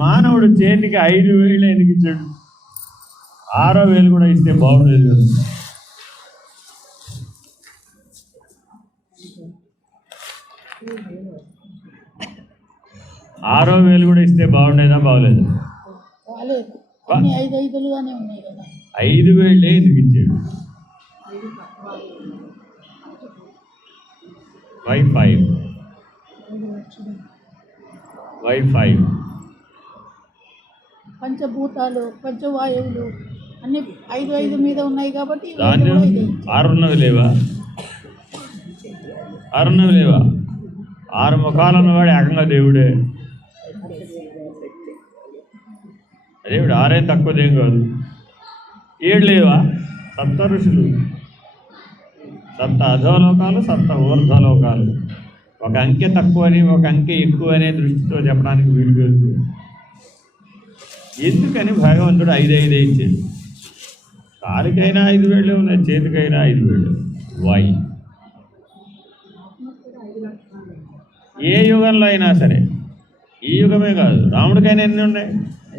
మానవుడు చేతికి 5,000 ఎందుకు ఇచ్చాడు? 6వ వేలు కూడా ఇస్తే బాగుండేది కదా. ఆరో వేలు కూడా ఇస్తే బాగుండేదా? బాగలేదు. 5,000 ఎందుకు ఇచ్చాడు? వై5 పంచభూతాలు పంచవాయువులు అన్ని 5 మీద ఉన్నాయి కాబట్టి 6 ఉన్నవి లేవా? 6 ముఖాలు ఉన్నవాడు ఏకంగా దేవుడే. దేవుడు 6 తక్కువదేం కాదు. 7 లేవా? 7 ఋషులు, 7 అధోలోకాలు, 7 ఊర్ధ్వలోకాలు. ఒక అంకె తక్కువని ఒక అంకె ఎక్కువ అనే దృష్టితో చెప్పడానికి వీలు లేదు. ఎందుకని భగవంతుడు 5 ఇచ్చేది? కాలికైనా 5,000 ఉన్నాయి, చేతికైనా 5,000. వై? ఏ యుగంలో అయినా సరే, ఈ యుగమే కాదు, రాముడికైనా ఎన్ని ఉన్నాయి,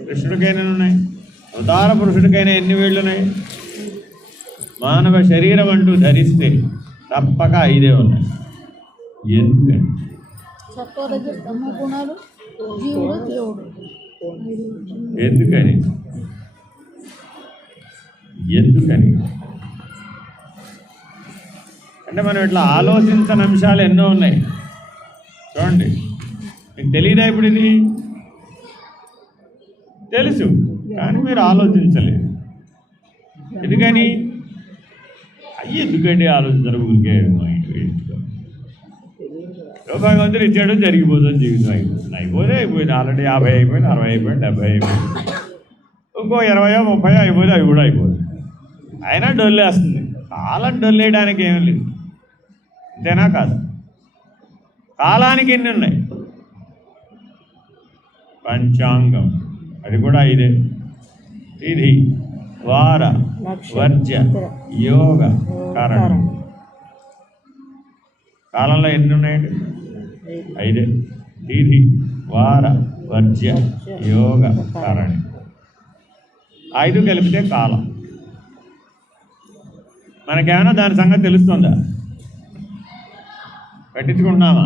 కృష్ణుడికైనా ఉన్నాయి, అవతార పురుషుడికైనా ఎన్ని వేళ్ళు ఉన్నాయి. మానవ శరీరం అంటూ ధరిస్తే తప్పక 5 ఉన్నాయి. ఎందుకని? ఎందుకని అంటే మనం ఇట్లా ఆలోచించని అంశాలు ఎన్నో ఉన్నాయి. చూడండి, మీకు తెలియదా? ఇప్పుడు ఇది తెలుసు, కానీ మీరు ఆలోచించలేదు. ఎందుకని? ఎందుకంటే ఆలోచించరు. ఊరికే భగవంతుడు ఇచ్చాడు, జరిగిపోతుంది జీవితం. అయిపోయింది. ఆల్రెడీ 50 అయిపోయింది, 60 అయిపోయింది, 70 అయిపోయింది. ఇంకో 20, 30 అయిపోయింది, అవి కూడా అయిపోతుంది. అయినా డొల్లేస్తుంది. కాలం డొల్లేయడానికి ఏమీ లేదు. అంతేనా కాదు? కాలానికి ఎన్ని ఉన్నాయి? పంచాంగం, అది కూడా 5. తిథి, వార, వర్జ, యోగ, కారణం. కాలంలో ఎన్ని ఉన్నాయండి? 5. తిథి, వార, వర్జ, యోగ, కారణం. 5 కలిపితే కాలం. మనకేమైనా దాని సంగతి తెలుస్తుందా? పట్టించుకుంటున్నామా?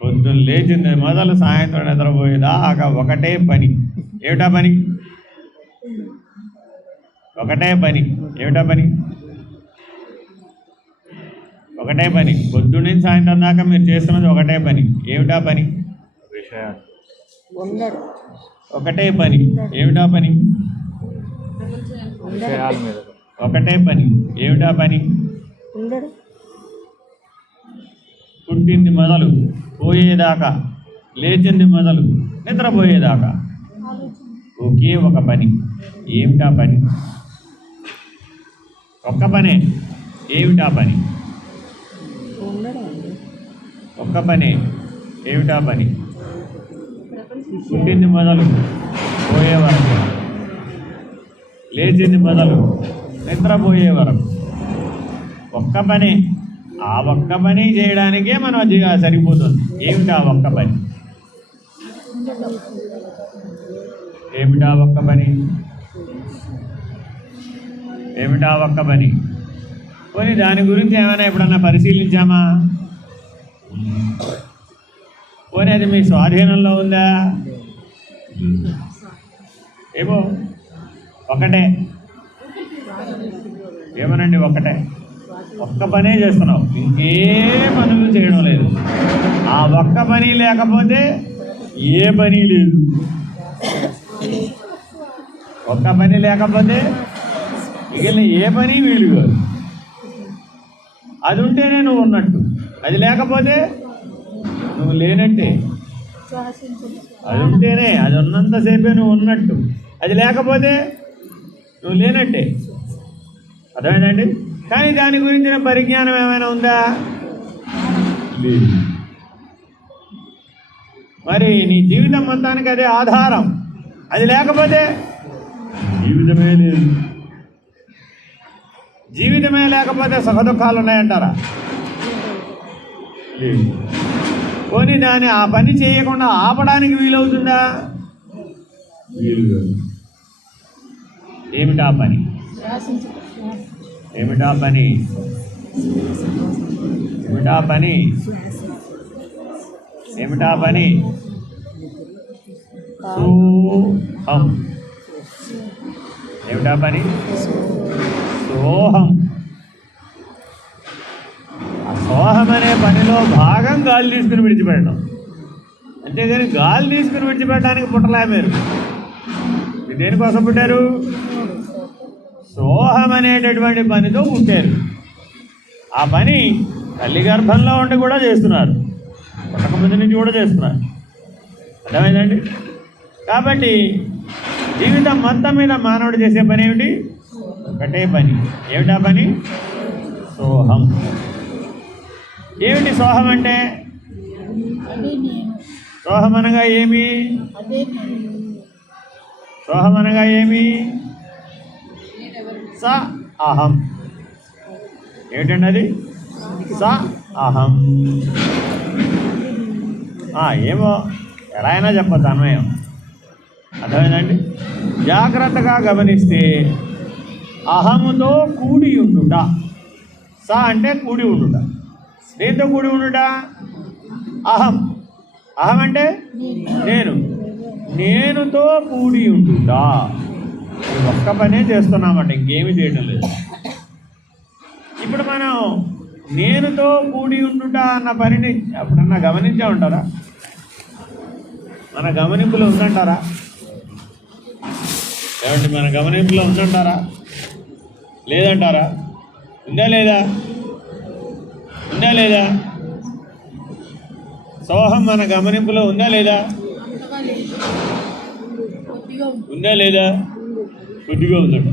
పొద్దున్న లేచింది మొదలు సాయంత్రం నిద్రపోయేదాకా ఒకటే పని. ఏమిటా పని? ఏమిటా పని? ఒకటే పని. పొద్దున్న నుంచి సాయంత్రం దాకా మీరు చేస్తున్నది ఒకటే పని. ఏమిటా పని? ఒకటే పని. ఏమిటా పని? ఒకటే పని. ఏమిటా పని? పుట్టింది మొదలు పోయేదాకా, లేచింది మొదలు నిద్రపోయేదాకా ఒకే ఒక పని. ఏమిటా పని? ఒక్క పనే. ఏమిటా పని? ఒక్క పనే. ఏమిటా పని? పుట్టింది మొదలు పోయే వరకు, లేచింది మొదలు నిద్రపోయే వరకు ఒక్క పనే. ఆ ఒక్క పని చేయడానికే మనం సరిపోతుంది. ఏమిటా ఒక్క పని? ఏమిటా ఒక్క పని? పోనీ దాని గురించి ఏమైనా ఎప్పుడన్నా పరిశీలించామా? పోనీ అది మీ స్వాధీనంలో ఉందా? ఏమో ఒకటే. ఏమనండి? ఒకటే. ఒక్క పనే చేస్తున్నావు, ఇంకే పనులు చేయడం లేదు. ఆ ఒక్క పని లేకపోతే ఏ పని లేదు. ఒక్క పని లేకపోతే మిగిలిన ఏ పని వీలు కాదు. అది ఉంటేనే నువ్వు ఉన్నట్టు, అది లేకపోతే నువ్వు లేనట్టే. అది ఉంటేనే, అది ఉన్నంతసేపే నువ్వు ఉన్నట్టు, అది లేకపోతే నువ్వు లేనట్టే. అర్థమైందండి? కానీ దాని గురించిన పరిజ్ఞానం ఏమైనా ఉందా? లేదు. మరి నీ జీవితం మొత్తానికి అదే ఆధారం. అది లేకపోతే జీవితమే లేదు. జీవితమే లేకపోతే సుఖ దుఃఖాలు ఉన్నాయంటారా? లేదు. పోనీ దాన్ని ఆ పని చేయకుండా ఆపడానికి వీలవుతుందా? వీలు కాదు. ఏమిటా పని? ఏమిటా పని? ఏమిటా పని? ఏమిటా పని? సోహం. ఏమిటా పని? సోహం. ఆ సోహం అనే పనిలో భాగం గాలి తీసుకుని విడిచిపెట్టడం. అంతేగాని గాలి తీసుకుని విడిచిపెట్టడానికి పుట్టలే మీరు దేనికోసం పుట్టారు? సోహం అనేటటువంటి పనితో పుట్టారు. ఆ పని తల్లి గర్భంలో ఉండి కూడా చేస్తున్నారు, పుట్టక ముందు నుంచి కూడా చేస్తున్నారు. అర్థమైందండి? కాబట్టి జీవితం మొత్తం మీద మానవుడు చేసే పని ఏమిటి? ఒకటే పని. ఏమిటా పని? సోహం. ఏమిటి సోహం అంటే? సోహం అనగా ఏమి? సోహం అనగా ఏమి? స అహం. ఏమిటండి అది? స అహం. ఏమో ఎలా అయినా చెప్పచ్చు అన్వయం. అర్థమైందండి? జాగ్రత్తగా గమనిస్తే అహముతో కూడి ఉండుట. స అంటే కూడి ఉండుట. దేంతో కూడి ఉండుట? అహం. అహం అంటే నేను. నేనుతో కూడి ఉండుట. ఒక్క పనే చేస్తున్నామంట, ఇంకేమీ చేయడం లేదు. ఇప్పుడు మనం నేనుతో కూడి ఉండుట అన్న పనిని ఎప్పుడన్నా గమనించే ఉంటారా? మన గమనింపులో ఉందంటారా? ఏమంటే మన గమనింపులో ఉందంటారా? లేదంటారా? ఉందా లేదా? ఉందా లేదా? సోహం మన గమనింపులో ఉందా లేదా? ఉందా లేదా? కొద్దిగా ఉందట.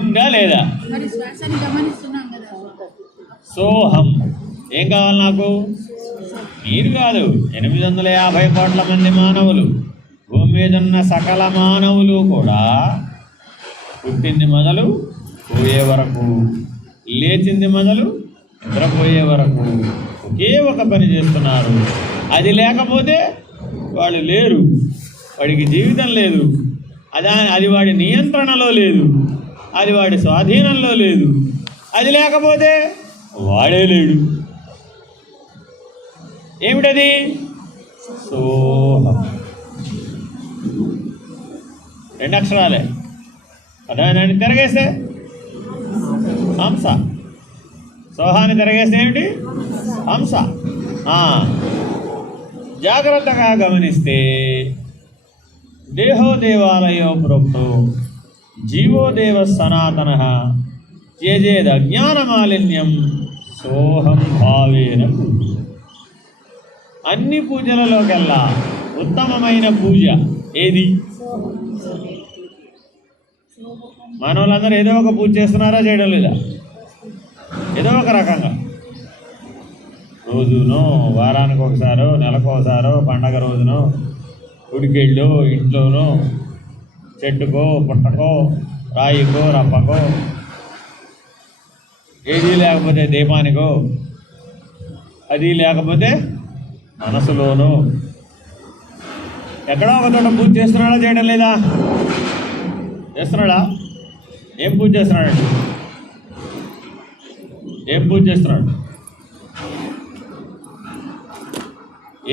ఉందా లేదా? సోహం. ఏం కావాలి నాకు? మీరు కాదు, 850 కోట్ల మంది మానవులు, భూమి మీద ఉన్న సకల మానవులు కూడా పుట్టింది మొదలు పోయే వరకు, లేచింది మొదలు నిద్రపోయే వరకు ఒకే ఒక పని చేస్తున్నారు. అది లేకపోతే వాళ్ళు లేరు, వాడికి జీవితం లేదు. అది వాడి నియంత్రణలో లేదు, అది వాడి స్వాధీనంలో లేదు. అది లేకపోతే వాడే లేడు. ఏమిటది? సోహం. 2 అక్షరాలే. అదేనండి. తిరగేస్తే హంస. సోహాన్ని తిరగేస్తే ఏమిటి? హంస. జాగ్రత్తగా గమనిస్తే దేహో దేవాలయో ప్రోక్తో జీవోదేవ సనాతన త్యజేద్ అజ్ఞానమాలిన్యం సోహం భావేన పూజ. అన్ని పూజలలోకెల్లా ఉత్తమమైన పూజ ఏది? మానవులందరూ ఏదో ఒక పూజ చేస్తున్నారా, చేయడం లేదా? ఏదో ఒక రకంగా రోజునో, వారానికి ఒకసారో, నెలకు ఒకసారో, పండగ రోజునో, గుడికెళ్ళో, ఇంట్లోనో, చెట్టుకో, పుట్టకో, రాయికో, రప్పకో, ఏది లేకపోతే దీపానికో, అది లేకపోతే మనసులోనూ ఎక్కడో ఒక చోట పూజ చేస్తున్నాడా, చేయడం లేదా? చేస్తున్నాడా? ఏం పూజ చేస్తున్నాడు? ఏం పూజ చేస్తున్నాడు?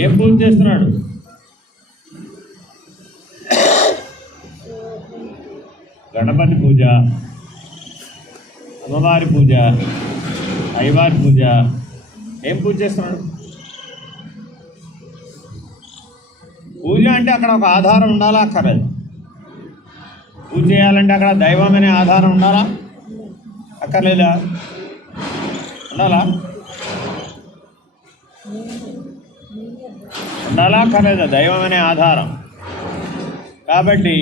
ఏం పూజ చేస్తున్నాడు? గణపతి పూజ, అమ్మవారి పూజ, అయ్యవారి పూజ. ఏం పూజ చేస్తున్నాడు? పూజ అంటే అక్కడ ఒక ఆధారం ఉండాలా, అక్కర్లేదు? పూజ చేయాలంటే అక్కడ దైవం అనే ఆధారం ఉండాలా, అక్కర్లేదా? ఉండాలా? ఉండాలా, అక్కర్లేదా? దైవం అనే ఆధారం. కాబట్టి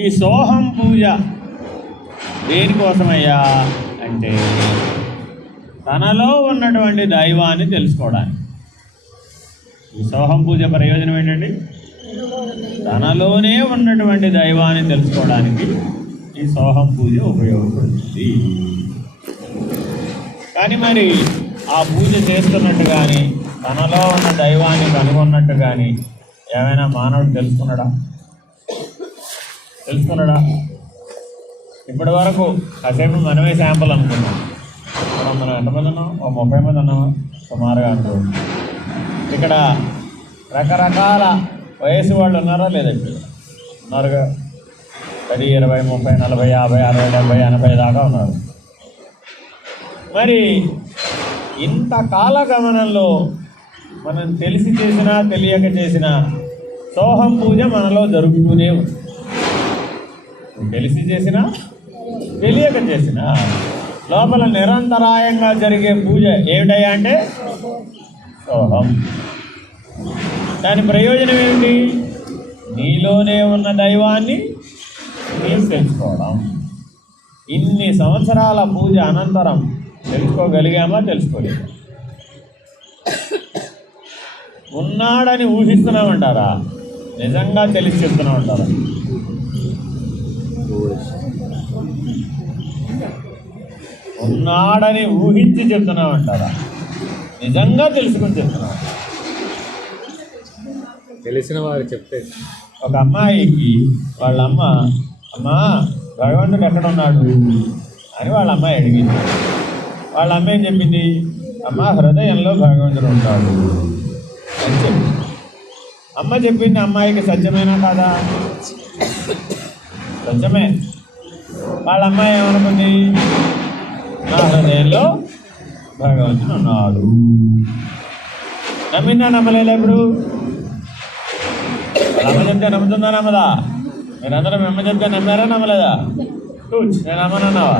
ఈ సోహం పూజ దేనికోసమయ్యా అంటే తనలో ఉన్నటువంటి దైవాన్ని తెలుసుకోవడానికి. ఈ సోహం పూజ ప్రయోజనం ఏంటండి? తనలోనే ఉన్నటువంటి దైవాన్ని తెలుసుకోవడానికి ఈ సోహం పూజ ఉపయోగపడుతుంది. కానీ మరి ఆ పూజ చేస్తున్నట్టు కానీ తనలో ఉన్న దైవాన్ని కనుగొన్నట్టు కానీ ఏమైనా మానవుడు తెలుసుకున్నాడా? ఇప్పటి వరకు కాసేపు మనమే శాంపుల్ అనుకున్నాం. మనం ఎంతమంది ఉన్నాం? ఒక 30 మంది ఉన్నామా సుమారుగా అనుకోండి. ఇక్కడ రకరకాల వయసు వాళ్ళు ఉన్నారా లేదా? ఇక్కడ ఉన్నారుగా. 10, 20, 30, 40, 50, 60, 70, 80 దాకా ఉన్నారు. మరి ఇంత కాలగమనంలో మనం తెలిసి చేసినా తెలియక చేసినా సోహం పూజ మనలో జరుగుతూనే ఉంది. తెలిసి చేసినా తెలియక చేసినా లోపల నిరంతరాయంగా జరిగే పూజ ఏమిటయ్యా అంటే సోహం. దాని ప్రయోజనం ఏమిటి? నీలోనే ఉన్న దైవాన్ని నీవు తెలుసుకోవడం. ఇన్ని సంవత్సరాల పూజ అనంతరం తెలుసుకోగలిగామా? తెలుసుకోలేమా? ఉన్నాడని ఊహిస్తున్నామంటారా? నిజంగా తెలిసి చెప్తున్నామంటారా? ఉన్నాడని ఊహించి చెప్తున్నామంటారా? నిజంగా తెలుసుకుని చెప్తున్నాం. తెలిసిన వారు చెప్తే ఒక అమ్మాయికి వాళ్ళ అమ్మ భగవంతుడు ఎక్కడ ఉన్నాడు అని వాళ్ళ అమ్మాయి అడిగింది. వాళ్ళ అమ్మ ఏం చెప్పింది? అమ్మ హృదయంలో భగవంతుడు ఉంటాడు అని చెప్పింది. అమ్మ చెప్పింది అమ్మాయికి సత్యమేనా కాదా? సత్యమే. వాళ్ళ అమ్మాయి ఏమనుకుంది? నా హృదయంలో భగవంతుడు ఉన్నాడు. నమ్మిందా నమ్మలేదా? ఇప్పుడు వాళ్ళ అమ్మ చెప్తే నమ్ముతుందా నమ్మదా? మీరందరూ మీ అమ్మ చెప్తే నమ్మారా నమ్మలేదా? నేను నమ్మనన్నావా?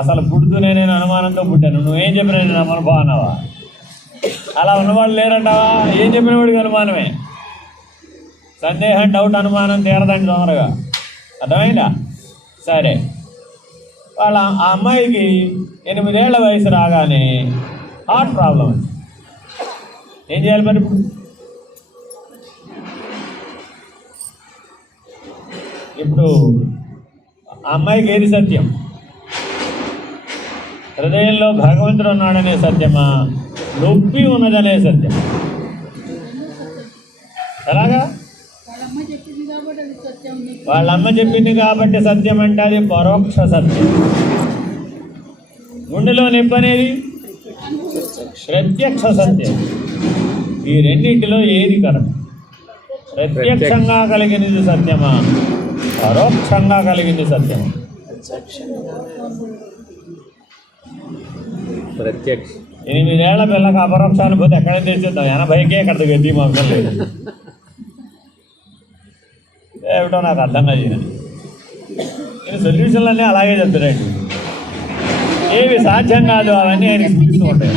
అసలు పుడుతూనే నేను అనుమానంతో పుట్టాను. నువ్వేం చెప్పినా నేను నమ్మను బాగున్నావా? అలా ఉన్నవాళ్ళు లేరంటావా? ఏం చెప్పిన వాడికి అనుమానమే. సందేహం, డౌట్, అనుమానం తీరదండి తొందరగా. అర్థమైందా? సరే. వాళ్ళ ఆ అమ్మాయికి 8 ఏళ్ల వయసు రాగానే హార్ట్ ప్రాబ్లం ఉంది. ఏం చేయాలి మరి ఇప్పుడు? ఇప్పుడు ఆ అమ్మాయికి ఏది సత్యం? హృదయంలో భగవంతుడు ఉన్నాడనే సత్యమా, నొప్పి ఉన్నదనే సత్యం? ఎలాగా? వాళ్ళ అమ్మ చెప్పింది కాబట్టి సత్యం అంటే అది పరోక్ష సత్యం. గుండెలో నొప్పి అనేది ప్రత్యక్ష సత్యం. ఈ రెండింటిలో ఏది కరెక్ట్? ప్రత్యక్షంగా కలిగినది సత్యమా, పరోక్షంగా కలిగింది సత్యమా? ప్రత్యక్ష. 8 ఏళ్ల పిల్లకి అపరోక్షానుభూతి ఎక్కడ తెచ్చేద్దాం? 80కే ఎక్కడ గడ్డి మాకు లేదు. ఏమిటో నాకు అర్థం కాదు. నేను సొల్యూషన్లన్నీ అలాగే చెప్తానండి. ఏవి సాధ్యం కాదు అవన్నీ ఆయన స్మృతిస్తూ ఉంటాయి.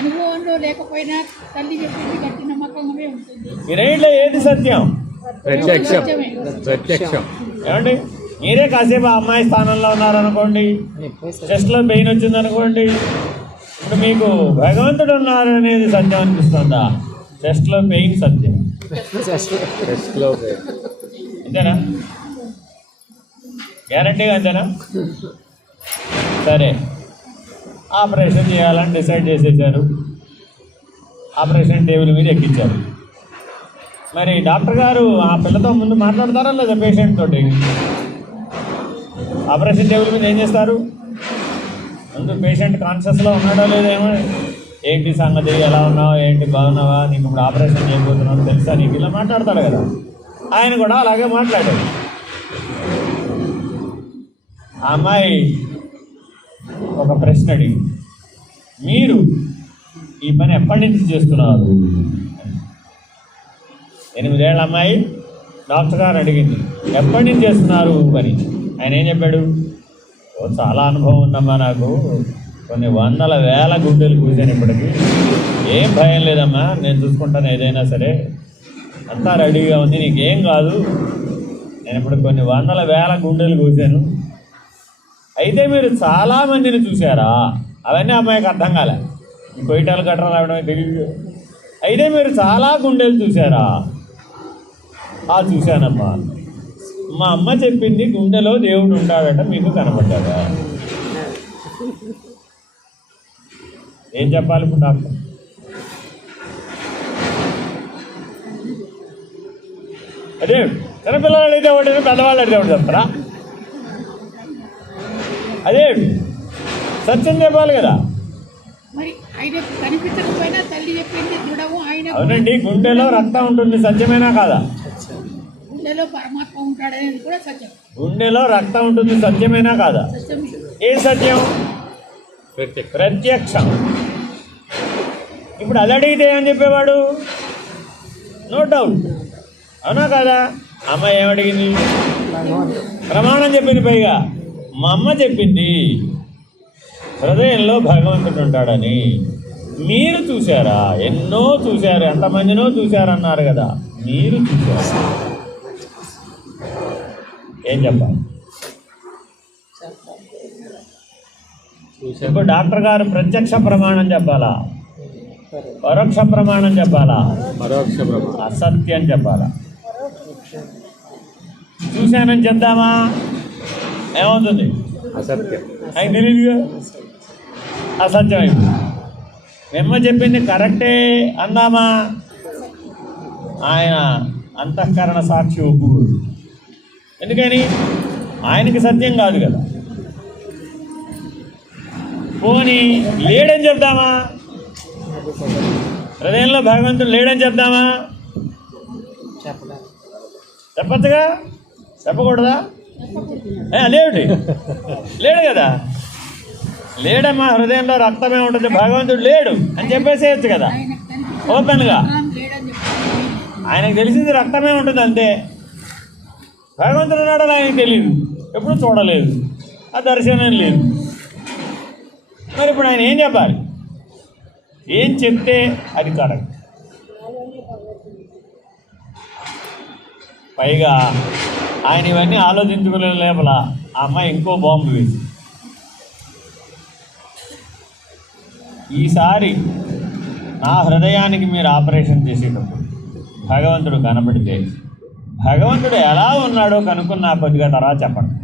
అనుభవంలో లేకపోయినా తల్లి చెప్పింది గట్టి నమ్మకంగా ఉంటుంది. ఈ రైట్లో ఏది సత్యం? ప్రత్యక్షం. ఏమండి, మీరే కాసేపు ఆ అమ్మాయి స్థానంలో ఉన్నారనుకోండి, చెస్ట్లో పెయిన్ వచ్చిందనుకోండి, ఇప్పుడు మీకు భగవంతుడు ఉన్నారు అనేది సత్యం అనిపిస్తుందా? చెస్ట్లో పెయిన్ సత్యం. అంతేనా? గ్యారంటీగా అంతేనా? సరే, ఆపరేషన్ చేయాలని డిసైడ్ చేసేసారు. ఆపరేషన్ టేబుల్ మీద ఎక్కించారు. మరి డాక్టర్ గారు ఆ పిల్లతో ముందు మాట్లాడతారా లేదా పేషెంట్ తోటి? ఆపరేషన్ టేబుల్ మీద ఏం చేస్తారు? ముందు పేషెంట్ కాన్షియస్లో ఉన్నాడో లేదేమో, ఏంటి సంగతి, ఎలా ఉన్నావు, ఏంటి బాగున్నావా, నీకు ఇప్పుడు ఆపరేషన్ చేయబోతున్నావు తెలుసా నీకు, ఇలా మాట్లాడతాడు కదా. ఆయన కూడా అలాగే మాట్లాడాడు. ఆ అమ్మాయి ఒక ప్రశ్న అడిగి, మీరు ఈ పని ఎప్పటి నుంచి చేస్తున్నారు? 8 ఏళ్ల అమ్మాయి డాక్టర్ గారు అడిగింది, ఎప్పటి నుంచి చేస్తున్నారు అని. ఆయన ఏం చెప్పాడు? చాలా అనుభవం ఉందమ్మా నాకు, కొన్ని 100,000 గుండెలు కూర్చాను ఇప్పటికి, ఏం భయం లేదమ్మా, నేను చూసుకుంటాను ఏదైనా సరే, అంతా రెడీగా ఉంది, నీకేం కాదు, నేను ఇప్పుడు కొన్ని 100,000 గుండెలు కూర్చాను. అయితే మీరు చాలామందిని చూసారా? అవన్నీ అమ్మాయికి అర్థం కాలే, ఈ కొయిటాలు గట్రా రావడమే తెలియదు. అయితే మీరు చాలా గుండెలు చూసారా? చూశానమ్మా. మా అమ్మ చెప్పింది గుండెలో దేవుడు ఉంటాడట, మీకు కనపడ్డాడా? ఏం చెప్పాలి ఇప్పుడు డాక్టర్? అదే చిన్నపిల్లలు అడిగితే ఒకటి, పెద్దవాళ్ళు అడిగితే ఒకటి చెప్తారా? అదే సత్యం చెప్పాలి కదా. మరి ఆయన కనిపించకపోయినా తల్లి చెప్పింది దృఢము. ఆయన అవునండి, గుండెలో రక్తం ఉంటుంది, సత్యమేనా కాదా? గుండెలో పరమాత్మ ఉంటాడనేది కూడా సత్యం. గుండెలో రక్తం ఉంటుంది, సత్యమేనా కాదా? సత్యమే. ఏ సత్యం? ప్రత్యక్షం. ఇప్పుడు అది అడిగితే ఏమని చెప్పేవాడు? నో డౌట్, అవునా కాదా? అమ్మ ఏమడిగింది? ప్రమాణం చెప్పింది. పైగా మా అమ్మ చెప్పింది హృదయంలో భగవంతుడు ఉంటాడని. మీరు చూసారా? ఎన్నో చూశారు, ఎంతమందినో చూశారన్నారు కదా, మీరు చూశారు. ఏం చెప్పాలి? ఇప్పుడు డాక్టర్ గారు ప్రత్యక్ష ప్రమాణం చెప్పాలా, పరోక్ష ప్రమాణం చెప్పాలా, పరోక్ష ప్రమాణం, అసత్యం చెప్పాలా? చూశానని చెప్దామా? ఏమవుతుంది? అసత్యం. ఆయన తెలియదుగా, అసత్యం అయిపోయింది. మెమ్మ చెప్పింది కరెక్టే అందామా? ఆయన అంతఃకరణ సాక్షి ఒప్పుకోడు. ఎందుకని? ఆయనకి సత్యం కాదు కదా. పోనీ లేడని చెప్దామా? హృదయంలో భగవంతుడు లేడని చెప్దామా? చెప్పచ్చుగా, చెప్పకూడదా? లేడు, లేడు కదా. లేడమ్మా, హృదయంలో రక్తమే ఉంటుంది, భగవంతుడు లేడు అని చెప్పేసేయచ్చు కదా ఓపెన్గా. ఆయనకు తెలిసింది రక్తమే ఉంటుంది అంతే. భగవంతుడు ఉన్నాడని ఆయనకు తెలియదు, ఎప్పుడు చూడలేదు, ఆ దర్శనం లేదు. మరి ఇప్పుడు ఆయన ఏం చెప్పాలి? ఏం చెప్తే అది కరెక్ట్? పైగా ఆయన ఇవన్నీ ఆలోచించుకునే లోపల ఆ అమ్మాయి ఇంకో బాంబు వేసి, ఈసారి నా హృదయానికి మీరు ఆపరేషన్ చేసేటప్పుడు భగవంతుడు కనబడితే భగవంతుడు ఎలా ఉన్నాడో కనుక్కుని నాకు కొద్దిగా తర్వాత చెప్పండి.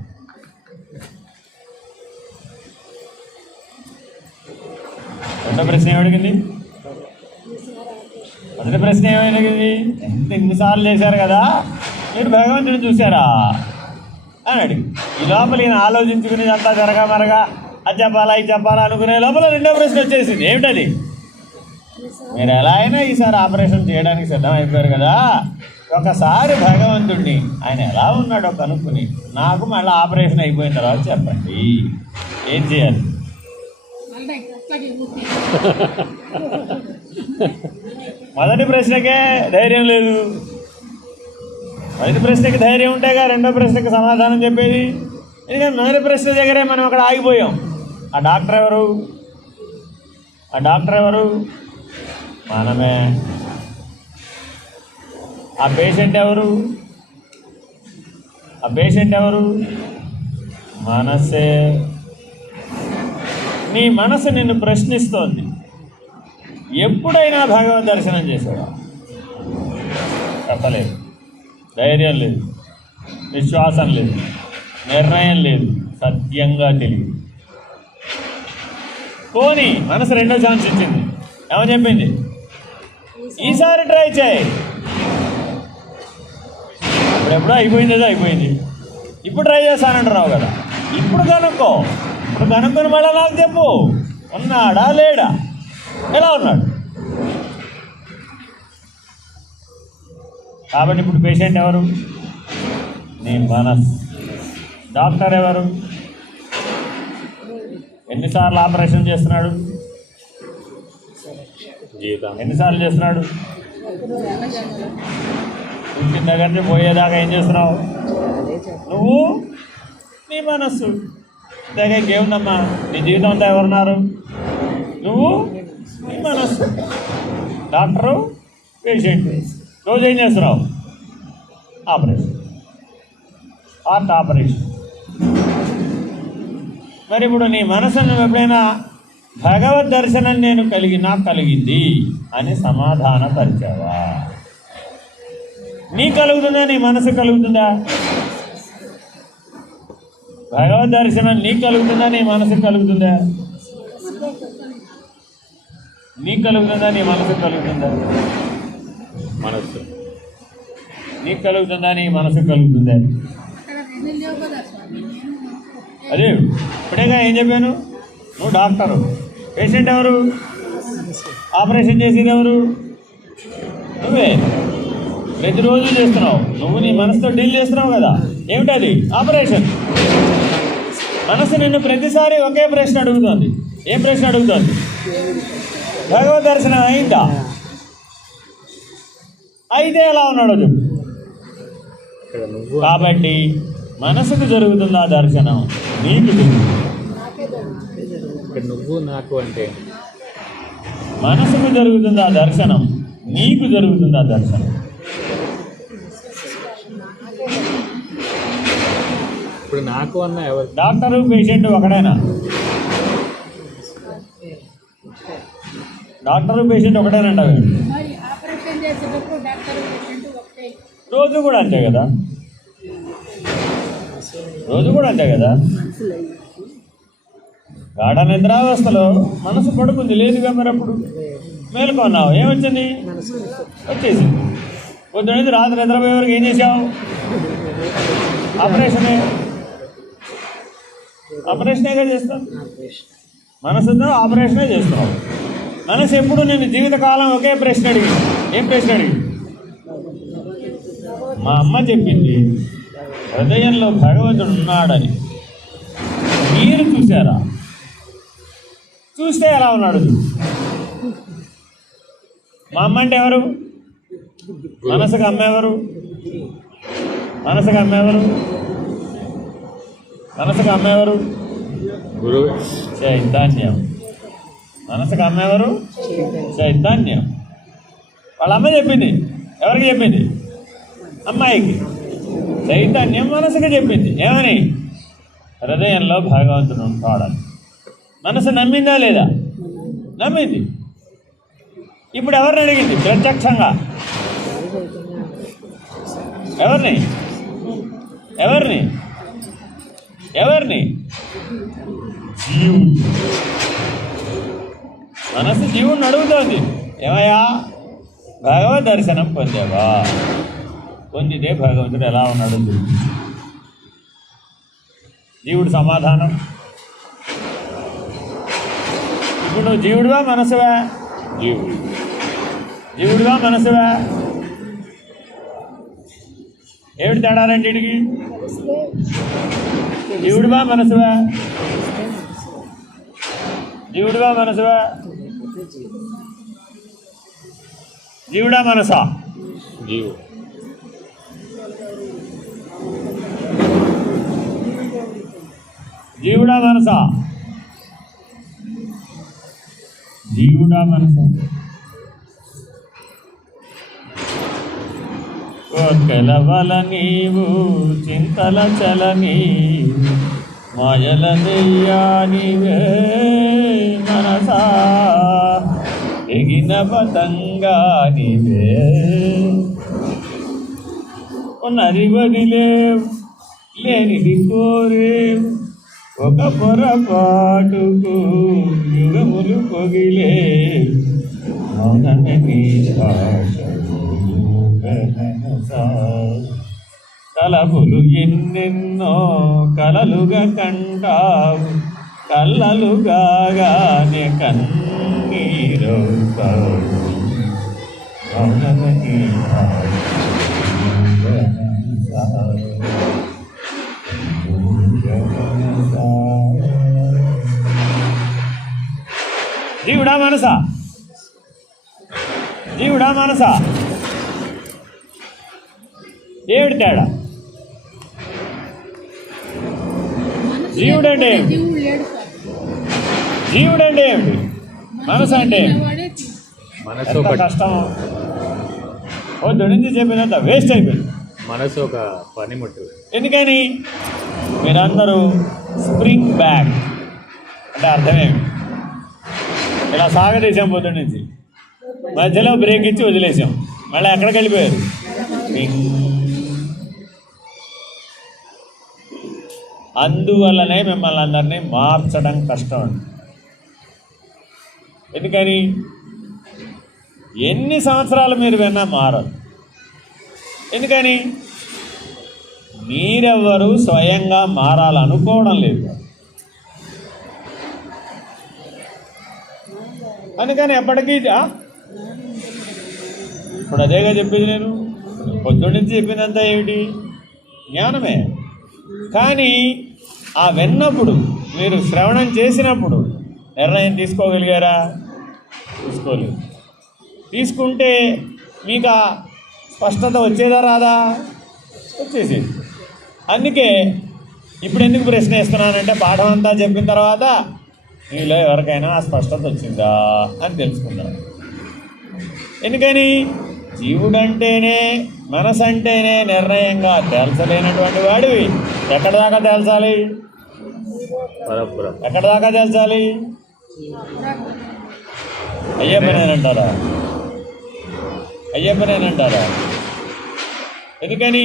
రెండో ప్రశ్న ఏమడిగింది? మొదటి ప్రశ్న ఏమడిగింది? ఎన్నిసార్లు చేశారు కదా, మీరు భగవంతుడిని చూశారా అని అడిగి, ఈ లోపల ఈయన ఆలోచించుకునేది అంతా జరగమరగా అది చెప్పాలా ఇది చెప్పాలా అనుకునే లోపల రెండో ప్రశ్న వచ్చేసింది. ఏమిటది? మీరు ఎలా అయినా ఈసారి ఆపరేషన్ చేయడానికి సిద్ధమైపోయారు కదా, ఒకసారి భగవంతుడిని ఆయన ఎలా ఉన్నాడో కనుక్కుని నాకు మళ్ళీ ఆపరేషన్ అయిపోయిన తర్వాత చెప్పండి, ఏం చేయాలి? మొదటి ప్రశ్నకే ధైర్యం లేదు. మొదటి ప్రశ్నకి ధైర్యం ఉంటేగా రెండో ప్రశ్నకి సమాధానం చెప్పేది. ఎందుకంటే మొదటి ప్రశ్న దగ్గరే మనం అక్కడ ఆగిపోయాం. ఆ డాక్టర్ ఎవరు? ఆ డాక్టర్ ఎవరు? మనమే. ఆ పేషెంట్ ఎవరు? ఆ పేషెంట్ ఎవరు? మనసే. నీ మనసు నిన్ను ప్రశ్నిస్తోంది, ఎప్పుడైనా భగవద్ దర్శనం చేసావా? చెప్పలేదు. ధైర్యం లేదు, విశ్వాసం లేదు, నిర్ణయం లేదు, సత్యంగా తెలియదు. పోనీ మనసు రెండో ఛాన్స్ ఇచ్చింది. ఏమని చెప్పింది? ఈసారి ట్రై చేయి. ఇప్పుడెప్పుడో అయిపోయిందేదో అయిపోయింది, ఇప్పుడు ట్రై చేస్తానంటున్నావు కదా, ఇప్పుడు కనుక్కో. ఇప్పుడు కనుక్కొని మళ్ళీ నాకు చెప్పు, ఉన్నాడా లేడా, ఎలా ఉన్నాడు. కాబట్టి ఇప్పుడు పేషెంట్ ఎవరు? నీ మనస్. డాక్టర్ ఎవరు? ఎన్నిసార్లు ఆపరేషన్ చేస్తున్నాడు? జీవితం ఎన్నిసార్లు చేస్తున్నాడు? పుట్టిన దగ్గర నుంచి పోయేదాకా ఏం చేస్తున్నావు నువ్వు? నీ మనస్సు. దగ్గర ఇంకేముందమ్మా? నీ జీవితం అంతా ఎవరున్నారు? నువ్వు, నీ మనస్సు. Doctor, patient. రోజు ఏం చేస్తున్నావు? Operation, heart operation. మరి ఇప్పుడు నీ మనసును ఎప్పుడైనా భగవద్ దర్శనం నేను కలిగింది అని సమాధానపరిచావా? నీ కలుగుతుందా? నీ మనసు కలుగుతుందా? భగవద్ దర్శనం నీకు కలుగుతుందా? నీ మనసు కలుగుతుందా? నీకు కలుగుతుందా, నీ మనసుకు కలుగుతుందా? మనస్సు. నీకు కలుగుతుందా, నీ మనసుకు కలుగుతుందా? అక్కడ రెండు లేవు కదా స్వామి. అదే ఇప్పుడేగా ఏం చెప్పాను, నువ్వు డాక్టరు, పేషెంట్ ఎవరు, ఆపరేషన్ చేసేది ఎవరు? నువ్వే. ప్రతిరోజు చేస్తున్నావు, నువ్వు నీ మనసుతో డీల్ చేస్తున్నావు కదా, ఏమిటది? ఆపరేషన్. మనసు నిన్ను ప్రతిసారి ఒకే ప్రశ్న అడుగుతుంది. ఏం ప్రశ్న అడుగుతుంది? భగవద్ దర్శనం అయిందా? అయితే ఎలా ఉన్నాడో చెప్పు. ఇక్కడ నువ్వు కాబట్టి మనసుకు జరుగుతుందా దర్శనం, నీకు జరుగుతుంది. ఇక్కడ నువ్వు నాకు అంటే మనసుకు జరుగుతుందా దర్శనం, నీకు జరుగుతుందా దర్శనం? ఇప్పుడు నాకు అన్న ఎవరు? డాక్టరు పేషెంట్ ఒకడేనా? డాక్టరు పేషెంట్ ఒకటేనంట. మరి ఆపరేషన్ చేసేటప్పుడు డాక్టర్ పేషెంట్ ఒకటే. రోజు కూడా అంతే కదా, రోజు కూడా అంతే కదా. గాఢ నిద్రావస్థలో మనసు పడుకుంది, లేదుగా మరి అప్పుడు మేలుకున్నావు, ఏమొచ్చింది? వచ్చేసింది. పొద్దునేది రాత్రి నిద్రపోయే వరకు ఏం చేసావు? ఆపరేషనే, ఆపరేషనేగా చేస్తావు. మనసుతో ఆపరేషనే చేస్తున్నావు. మనసు ఎప్పుడు నేను జీవితకాలం ఒకే ప్రశ్న అడిగి, ఏం ప్రశ్న అడిగి? మా అమ్మ చెప్పింది హృదయంలో భగవంతుడు ఉన్నాడని. మీరు చూసారా? చూస్తే ఎలా ఉన్నాడు? మా అమ్మ అంటే ఎవరు? మనసుకు అమ్మ ఎవరు? మనసుకు అమ్మ ఎవరు? మనసుకు అమ్మ ఎవరు? గురువు. చైతన్యం. మనసుకు అమ్మ ఎవరు? చైతన్యం. వాళ్ళ అమ్మ చెప్పింది. ఎవరికి చెప్పింది? అమ్మాయికి. చైతన్యం మనసుకు చెప్పింది ఏమని? హృదయంలో భగవంతుడు ఉంటాడని. మనసు నమ్మిందా లేదా? నమ్మింది. ఇప్పుడు ఎవరిని అడిగింది? ప్రత్యక్షంగా ఎవరిని? ఎవరిని? ఎవరిని? జీవుడు. మనసు జీవుడిని అడుగుతోంది, ఏమయ్యా భగవద్ దర్శనం పొందావా? పొందితే భగవంతుడు ఎలా ఉన్నాడు? జీవుడు సమాధానం, ఇప్పుడు నువ్వు జీవుడువా మనసువా? జీవుడు. జీవుడువా మనసువా? ఏమిటి తేడా రెండింటికి? జీవుడువా మనసువా? జీవుడువా మనసువా? జీవుడా మనసా? జీవుడు. జీవుడా మనసా? జీవుడా మనసా? కోర్కెలవల నీవు చింతల చలని మాయల దెయ్యానివే మనసా, ఎగిన పతంగా నీవే. ఉన్నది వదిలేవు, లేనిది కోరేవు, ఒక పొరపాటుకు యుగములు పొగిలే. మౌనమే నీ భాషలు మనసా. కలపులు ఎన్నెన్నో కలలుగా కంటావు, కళ్ళలుగానే కన్నీరవుతావు. మౌనమే నీ భాషలు మనసా. జీవుడా మనసా? జీవుడా మనసా? ఏమిటి తేడా? జీవుడు అంటే ఏమిటి? జీవుడు లేడు సార్. జీవుడు అంటే ఏమిటి? మనసు అంటే ఏమిటి? వాడే మనసు ఎంత ఒక కష్టం. పొద్దు నుంచి చెప్పినంత వేస్ట్ అయిపోయింది. మనసు ఒక పనిముట్టు. ఎందుకని? మీరందరూ స్ప్రింగ్ బ్యాక్ అంటే అర్థమేమి? ఇలా సాగదీశాం పొద్దు నుంచి, మధ్యలో బ్రేక్ ఇచ్చి వదిలేసాం, మళ్ళీ ఎక్కడికి వెళ్ళిపోయారు? అందువల్లనే మిమ్మల్ని అందరినీ మార్చడం కష్టం అండి. ఎందుకని? ఎన్ని సంవత్సరాలు మీరు విన్నా మారదు. ఎందుకని? మీరెవ్వరూ స్వయంగా మారాలనుకోవడం లేదు. అందుకని ఎప్పటికీ ఇప్పుడు అదేగా చెప్పేది. నేను పొద్దున్న నుంచి చెప్పిందంతా ఏమిటి? జ్ఞానమే. కానీ ఆ విన్నప్పుడు, మీరు శ్రవణం చేసినప్పుడు నిర్ణయం తీసుకోగలిగారా? తీసుకోలేదు. తీసుకుంటే మీకు ఆ స్పష్టత వచ్చేదా రాదా? వచ్చేసేది. అందుకే ఇప్పుడు ఎందుకు ప్రశ్న వేస్తున్నానంటే, పాఠం అంతా చెప్పిన తర్వాత మీలో ఎవరికైనా ఆ స్పష్టత వచ్చిందా అని తెలుసుకుందాం. ఎందుకని? జీవుడంటేనే, మనసు అంటేనే నిర్ణయంగా తేల్చలేనటువంటి వాడివి ఎక్కడ దాకా తేల్చాలి? ఎక్కడ దాకా తేల్చాలి? అయ్యప్పనేనంటారా? అయ్యప్పనేనంటారా? ఎందుకని?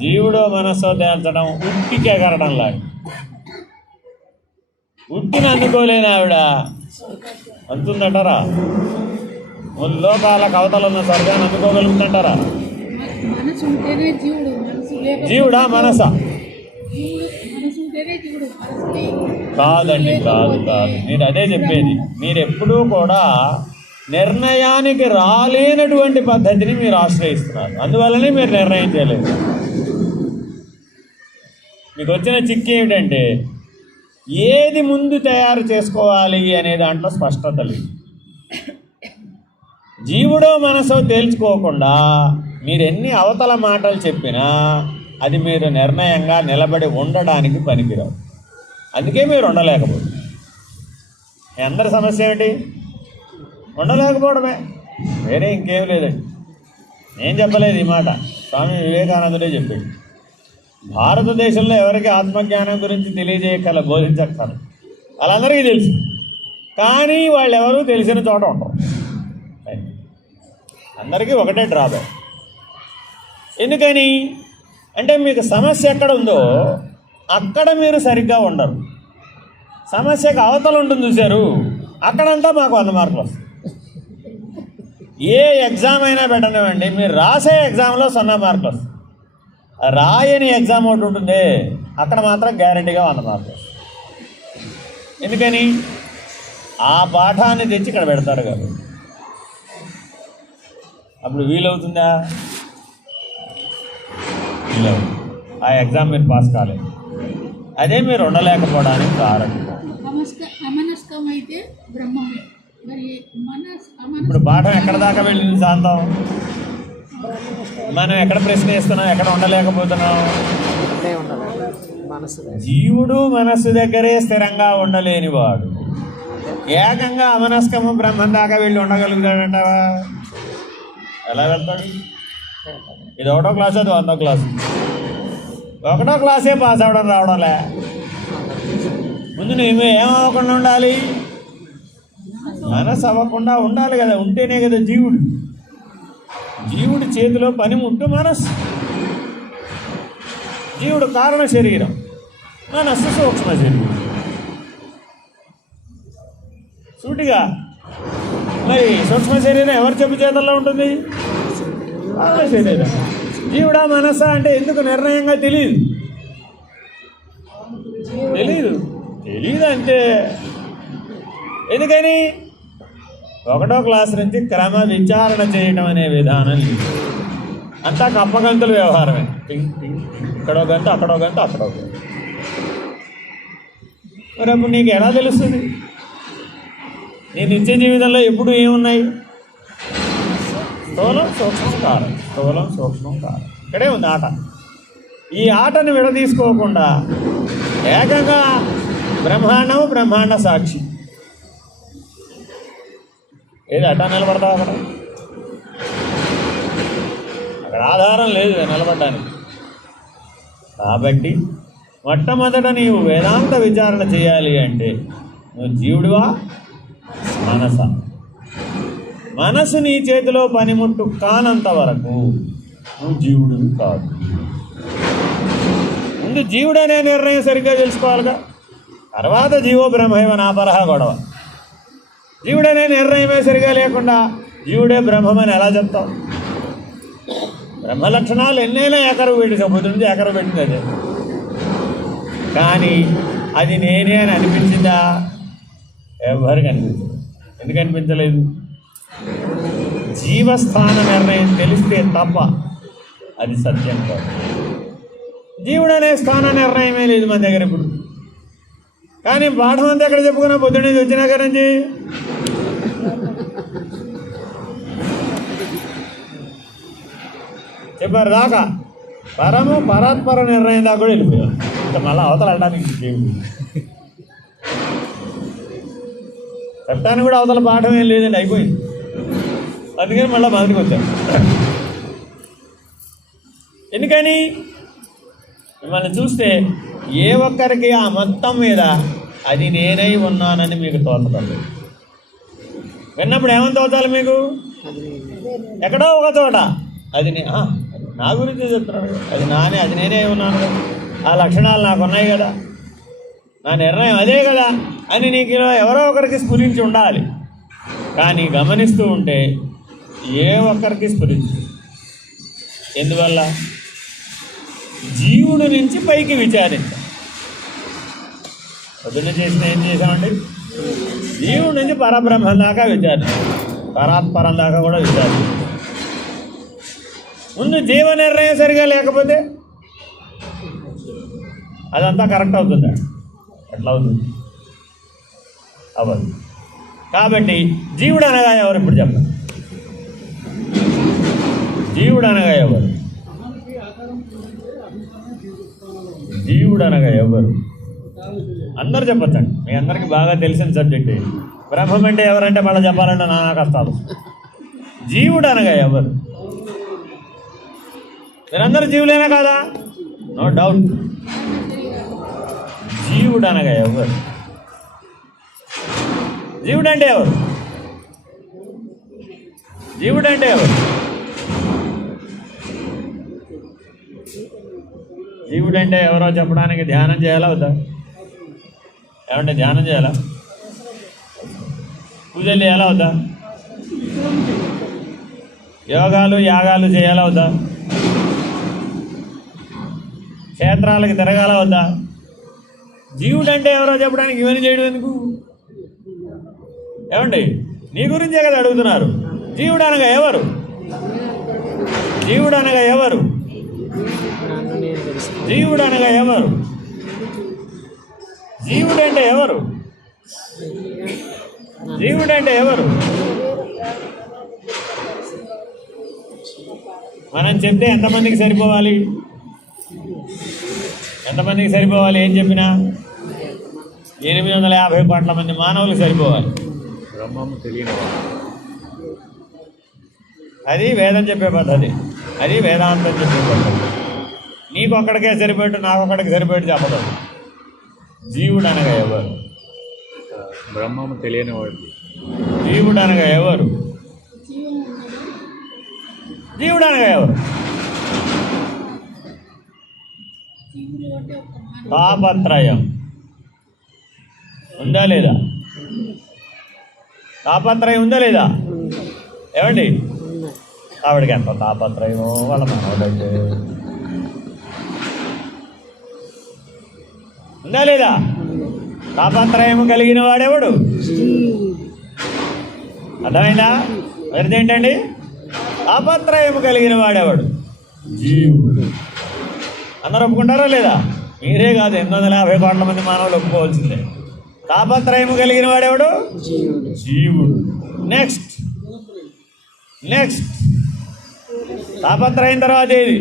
జీవుడో మనస్సో తేల్చడం ఉట్టికి ఎగరడం లాంటి. ఉట్టిని అందుకోలేని ఆవిడ అంటుందంటారా? లోకాల కవతలు ఉన్న స్వర్గాన్ని అందుకోగలుగుతుంటారా? జీవుడా మనసా? కాదండి, కాదు కాదు. మీరు అదే చెప్పేది. మీరు ఎప్పుడూ కూడా నిర్ణయానికి రాలేనటువంటి పద్ధతిని మీరు ఆశ్రయిస్తున్నారు. అందువల్లనే మీరు నిర్ణయం చేయలేదు. మీకు వచ్చిన చిక్కు ఏమిటంటే, ఏది ముందు తయారు చేసుకోవాలి అనే దాంట్లో స్పష్టత లేదు. జీవుడో మనసో తేల్చుకోకుండా మీరు ఎన్ని అవతల మాటలు చెప్పినా అది మీరు నిర్ణయంగా నిలబడి ఉండడానికి పనికిరావు. అందుకే మీరు ఉండలేకపోతుంది. మీ అందరి సమస్య ఏంటి? ఉండలేకపోవడమే, వేరే ఇంకేం లేదండి. నేను చెప్పలేదు ఈ మాట, స్వామి వివేకానందుడే చెప్పాడు. భారతదేశంలో ఎవరికి ఆత్మజ్ఞానం గురించి తెలియజేయగల బోధించక్కర్లేదు, వాళ్ళందరికీ తెలుసు. కానీ వాళ్ళు ఎవరు తెలిసిన చోట ఉండరు. అందరికీ ఒకటే డ్రాబ్యాక్. ఎందుకని అంటే, మీకు సమస్య ఎక్కడ ఉందో అక్కడ మీరు సరిగ్గా ఉండరు. సమస్యకు అవతల ఉంటుంది చూశారు, అక్కడంతా మాకు 100 మార్కులు వస్తాయి. ఏ ఎగ్జామ్ అయినా పెట్టనివ్వండి, మీరు రాసే ఎగ్జామ్లో 0 మార్కులు వస్తాయి. రాయని ఎగ్జామ్ ఒకటి ఉంటుంది, అక్కడ మాత్రం గ్యారంటీగా 100 మార్కులు వస్తాయి. ఎందుకని? ఆ పాఠాన్ని తెచ్చి ఇక్కడ పెడతారు కదా. అప్పుడు వీలవుతుందా? వీలవుతుంది. ఆ ఎగ్జామ్ మీరు పాస్ కాలేదు. అదే మీరు ఉండలేకపోవడానికి కారణం. ఇప్పుడు పాఠం ఎక్కడ దాకా వెళ్ళింది శాంతం? మనం ఎక్కడ ప్రశ్న వేస్తున్నాం? ఎక్కడ ఉండలేకపోతున్నాం? జీవుడు మనస్సు దగ్గరే స్థిరంగా ఉండలేనివాడు ఏకంగా అమనస్కము బ్రహ్మం దాకా వెళ్ళి ఉండగలుగుతాడంటావా? ఎలా వెళ్తాడు? ఇది 1వ క్లాసు, అది 100వ క్లాసు. 1వ క్లాసే పాస్ అవ్వడం రావడంలే. ముందు నువ్వు ఏమవ్వకుండా ఉండాలి? మనసు అవ్వకుండా ఉండాలి కదా. ఉంటేనే కదా జీవుడు. జీవుడి చేతిలో పనిముట్టు మనస్సు. జీవుడు కారణ శరీరం, మనస్సు సూక్ష్మ శరీరం. సూటిగా మరి సూక్ష్మ శరీరం ఎవరి చెప్పు చేతుల్లో ఉంటుంది? కారణ శరీరం. జీవుడా మనస్సా అంటే ఎందుకు నిర్ణయంగా తెలియదు అంటే ఎందుకని? 1వ క్లాస్ నుంచి క్రమ విచారణ చేయడం అనే విధానం లేదు. అంతా కప్పగంతుల వ్యవహారమే. ఇక్కడో గంత, అక్కడో గంత, అక్కడో గంత. మరి అప్పుడు నీకు ఎలా తెలుస్తుంది? నీ నిత్య జీవితంలో ఎప్పుడు ఏమున్నాయి? స్థూలం సూక్ష్మం కారం, స్థూలం సూక్ష్మం కారం. ఇక్కడే ఉంది ఆట. ఈ ఆటను విడదీసుకోకుండా ఏకంగా బ్రహ్మాండము, బ్రహ్మాండ సాక్షి. ఏది అట్టా నిలబడతావు? అక్కడ ఆధారం లేదు నిలబడడానికి. కాబట్టి మొట్టమొదట నీవు వేదాంత విచారణ చేయాలి అంటే నువ్వు జీవుడివా మనస? మనసు నీ చేతిలో పనిముట్టు కానంత వరకు నువ్వు జీవుడివి కాదు. ముందు జీవుడనే నిర్ణయం సరిగ్గా తెలుసుకోవాలిగా. తర్వాత జీవో బ్రహ్మైవ నాపరహ గొడవ. జీవుడనే నిర్ణయమే సరిగా లేకుండా జీవుడే బ్రహ్మమని ఎలా చెప్తాం? బ్రహ్మ లక్షణాలు ఎన్నైనా ఎకరం పెట్టి సముద్రం నుంచి ఎకరం పెట్టింది అదే. కానీ అది నేనే అని అనిపించిందా? ఎవరికి అనిపించదు. ఎందుకు అనిపించలేదు? జీవస్థాన నిర్ణయం తెలిస్తే తప్ప అది సత్యం కాదు. జీవుడు అనే స్థాన నిర్ణయమే లేదు మన దగ్గర ఇప్పుడు. కానీ పాఠం అంతా ఎక్కడ చెప్పుకున్నా పొద్దున్నే వచ్చినా నుంచి చెప్పారు దాకా పరము పరాత్పర నిర్ణయం దాకా కూడా వెళ్ళిపోయారు. ఇంకా మళ్ళీ అవతల అనడానికి చెప్పడానికి కూడా అవతల పాఠం ఏం లేదండి, అయిపోయింది. అందుకని మళ్ళీ మొదటికి వచ్చాను. ఎందుకని మిమ్మల్ని చూస్తే ఏ ఒక్కరికి ఆ మొత్తం మీద అది నేనై ఉన్నానని మీకు తోచలేదు. విన్నప్పుడు ఏమని తోచాలి మీకు? ఎక్కడో ఒక చోట అది నా గురించి చెప్తున్నాడు, అది నేనే ఉన్నాను కదా, ఆ లక్షణాలు నాకు ఉన్నాయి కదా, నా నిర్ణయం అదే కదా అని నీకు ఎవరో ఒకరికి స్ఫురించి ఉండాలి. కానీ గమనిస్తూ ఉంటే ఏ ఒక్కరికి స్ఫురించి. ఎందువల్ల? జీవుడి నుంచి పైకి విచారించాం. పొద్దున్న చేసిన ఏం చేసామండి? జీవుడి నుంచి పరబ్రహ్మం దాకా విచారించాం, పరాత్పరం దాకా కూడా విచారించాం. ముందు జీవ నిర్ణయం సరిగా లేకపోతే అదంతా కరెక్ట్ అవుతుందా? ఎట్లా అవుతుంది? అవ్వదు. కాబట్టి జీవుడు అనగా ఎవరు? ఇప్పుడు చెప్పండి. జీవుడు అనగా ఎవరు? జీవుడు అనగా ఎవరు? అందరూ చెప్పచ్చండి. మీ అందరికీ బాగా తెలిసిన సబ్జెక్ట్. బ్రహ్మం అంటే ఎవరంటే మళ్ళీ చెప్పాలంటే నానా కష్టాలు. జీవుడు అనగా ఎవరు? మీరందరూ జీవులేనా కాదా? No doubt. జీవుడు అనగా ఎవరు? జీవుడు అంటే ఎవరు? జీవుడు అంటే ఎవరు? జీవుడు అంటే ఎవరో చెప్పడానికి ధ్యానం చేయాలా వద్దా? ఏమంటే ధ్యానం చేయాలా? పూజలు చేయాలా వద్దా? యోగాలు యాగాలు చేయాలా వద్దా? క్షేత్రాలకు తిరగాల వద్దా? జీవుడు అంటే ఎవరో చెప్పడానికి ఇవన్నీ చేయడం ఎందుకు? ఏమండి, నీ గురించే కదా అడుగుతున్నారు. జీవుడు అనగా ఎవరు? జీవుడు అనగా ఎవరు? జీవుడు అనగా ఎవరు? జీవుడు అంటే ఎవరు? జీవుడు అంటే ఎవరు? మనం చెప్తే ఎంతమందికి సరిపోవాలి? ఎంతమందికి సరిపోవాలి? ఏం చెప్పినా 850 కోట్ల మంది మానవులకు సరిపోవాలి. బ్రహ్మము తెలియనివాడు. అది వేదం చెప్పే పద్ధతి, అది వేదాంతం చెప్పే పద్ధతి. నీకొక్కడికే సరిపోయాడు, నాకొక్కడికి సరిపోయాడు చెప్పదు. జీవుడు అనగా ఎవరు? బ్రహ్మము తెలియనివాడు. జీవుడు అనగా ఎవరు? జీవుడు అనగా ఎవరు? తాపత్రయం ఉందా లేదా? తాపత్రయం ఉందా లేదా? ఏమండి, ఆవిడకి ఎంత తాపత్రయమో వాళ్ళ మనవడైతే ఉందా లేదా? తాపత్రయం కలిగిన వాడెవడు? అర్థమైందా? ఏంటండి? తాపత్రయం కలిగిన వాడెవడు? జీవుడు. అందరూ ఒప్పుకుంటారా లేదా? మీరే కాదు, 850 కోట్ల మంది మానవులు ఒప్పుకోవాల్సిందే. తాపత్రయం కలిగిన వాడెవడు? జీవుడు. నెక్స్ట్ తాపత్రయం తర్వాత ఏది?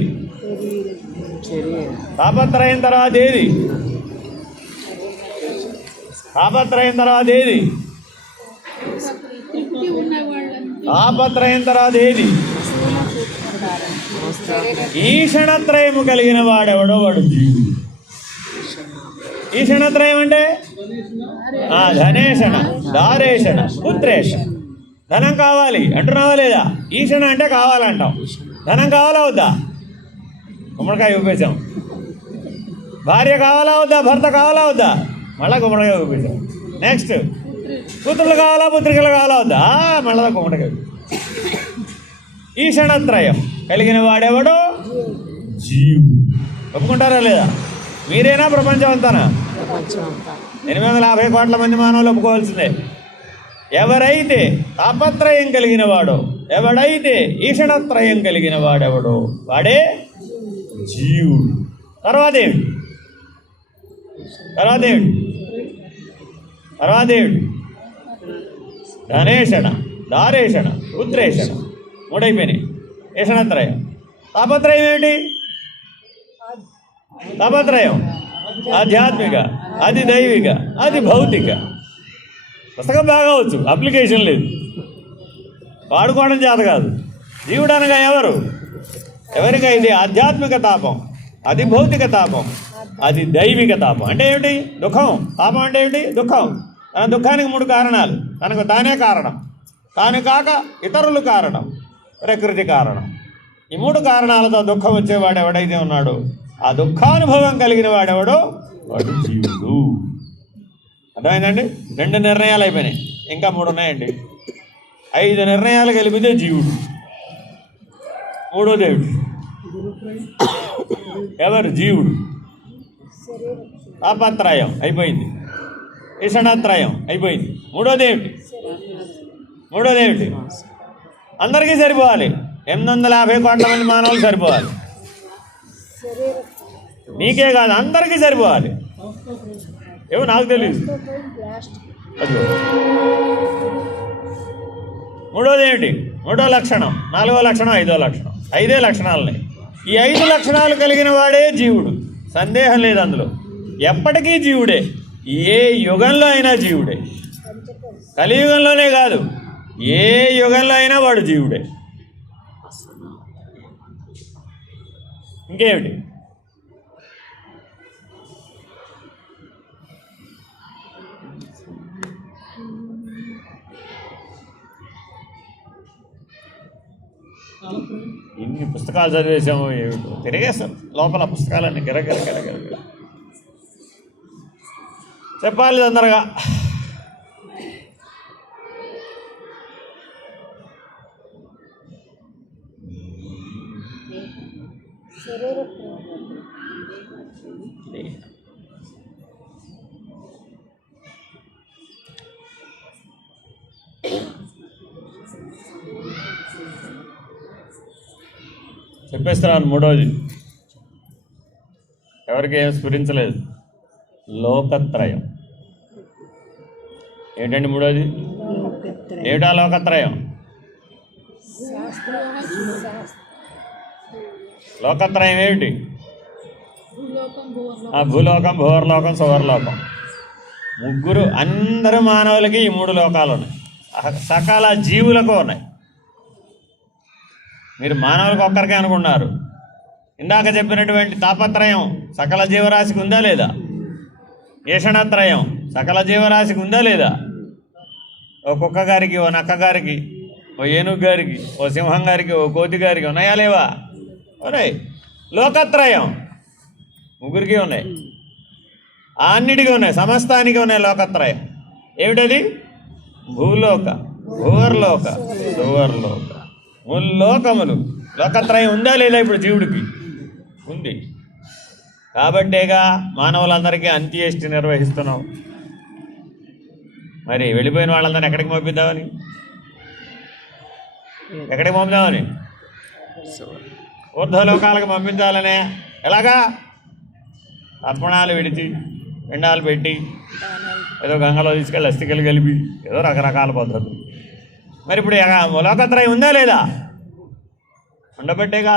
తాపత్రయం తర్వాత ఏది? తాపత్రయం తర్వాత ఏది? తాపత్రయం తర్వాత ఏది? ఈషణత్రయము కలిగిన వాడెవడో వాడు జీవుడు. ఈషణత్రయం అంటే ధనేషణ, దారేషణ, పుత్రేషణ. ధనం కావాలి అంటున్నావా లేదా? ఈషణ అంటే కావాలంటాం. ధనం కావాలా వద్దా? గుమ్మడికాయ ఉపేశాం. భార్య కావాలా వద్దా? భర్త కావాలా వద్దా? మళ్ళా గుమ్మడికాయ ఉపేశాం. నెక్స్ట్ పుత్రులు కావాలా పుత్రికలు కావాలా వద్దా మళ్ళా కొమ్మటగా ఈషణత్రయం కలిగిన వాడెవడో జీవుడు. ఒప్పుకుంటారా లేదా? మీరేనా ప్రపంచం అంతానా? 850 కోట్ల మంది మానవులు ఒప్పుకోవాల్సిందే. ఎవరైతే తాపత్రయం కలిగిన వాడో, ఎవడైతే ఈషణత్రయం కలిగిన వాడెవడో వాడే జీవుడు. తర్వాత ఏమిటి? ధనేషణ, దారేషణ, పుత్రేషణ, మూడైపోయినాయి. ఈషణత్రయం. తాపత్రయం ఏమిటి? తాపత్రయం ఆధ్యాత్మిక, అది దైవిక, అది భౌతిక. పుస్తకం బాగా వచ్చు, అప్లికేషన్ లేదు, వాడుకోవడం చేత కాదు. జీవుడు అనగా ఎవరు? ఎవరికైతే ఆధ్యాత్మిక తాపం, అది భౌతిక తాపం, అది దైవిక తాపం. అంటే ఏమిటి? దుఃఖం. తాపం అంటే ఏమిటి? దుఃఖం. తన దుఃఖానికి 3 కారణాలు. తనకు తానే కారణం, తాను కాక ఇతరులు కారణం, ప్రకృతి కారణం. ఈ 3 కారణాలతో దుఃఖం వచ్చేవాడు ఎవడైతే ఉన్నాడో, ఆ దుఃఖానుభవం కలిగిన వాడెవడో వాడు జీవుడు. అర్థమైందండి? 2 నిర్ణయాలు అయిపోయినాయి, ఇంకా 3 ఉన్నాయండి. 5 నిర్ణయాలు కలిపితే జీవుడు. మూడో దేవుడు ఎవరు? జీవుడు. తాపత్రయం అయిపోయింది, ఈషణత్రయం అయిపోయింది. మూడోది ఏమిటి? అందరికీ సరిపోవాలి. 850 కోట్ల మంది మానవులు సరిపోవాలి. నీకే కాదు, అందరికీ సరిపోవాలి. ఏమో నాకు తెలియదు. అదిగో మూడోది ఏమిటి? 3వ లక్షణం, 4వ లక్షణం, 5వ లక్షణం. 5 లక్షణాలని. ఈ 5 లక్షణాలు కలిగిన వాడే జీవుడు, సందేహం లేదు అందులో. ఎప్పటికీ జీవుడే, ఏ యుగంలో అయినా జీవుడే. కలియుగంలోనే కాదు, ఏ యుగంలో అయినా వాడు జీవుడే. ఇంకేమిటి? ఇన్ని పుస్తకాలు చదివేశాము, ఏమిటో తిరిగేస్తాం లోపల పుస్తకాలన్నీ గిరగిర. చెప్పాలి తొందరగా. చెప్పేస్తున్నాను. మూడోది ఎవరికి ఏం స్ఫురించలేదు, లోకత్రయం. ఏంటండి మూడోది? ఏమిటా లోకత్రయం? లోకత్రయం ఏమిటి? భూలోకం, భువర్లోకం, సువర్లోకం. ముగ్గురు, అందరు మానవులకి ఈ 3 లోకాలు ఉన్నాయి, సకల జీవులకు ఉన్నాయి. మీరు మానవులకు ఒక్కరికే అనుకున్నారు. ఇందాక చెప్పినటువంటి తాపత్రయం సకల జీవరాశికి ఉందా లేదా? ఈషణత్రయం సకల జీవరాశికి ఉందా లేదా? ఓ కుక్క గారికి, ఓ నక్క గారికి, ఓ ఏనుగు గారికి, ఓ సింహం గారికి, ఓ కోతి గారికి ఉన్నాయా లేవా? ఉన్నాయి. లోకత్రయం ముగ్గురికి ఉన్నాయి, అన్నిటికీ ఉన్నాయి, సమస్తానికి ఉన్నాయి లోకత్రయం. ఏమిటది? భూలోక, భూవర్లోక, సువర్లోక, ముల్లోకములు. లోకత్రయం ఉందా లేదా ఇప్పుడు జీవుడికి? ఉంది. కాబట్టేగా మానవులందరికీ అంత్యేష్టి నిర్వహిస్తున్నాం. మరి వెళ్ళిపోయిన వాళ్ళందరినీ ఎక్కడికి పంపిద్దామని, ఊర్ధ్వలోకాలకు పంపించాలనే. ఎలాగా? తర్పణాలు విడిచి, పిండాలు పెట్టి, ఏదో గంగలో తీసుకెళ్ళి అస్థికలు కలిపి, ఏదో రకరకాల పద్ధతులు. మరి ఇప్పుడు లోకత్రయం ఉందా లేదా? ఉండబట్టేగా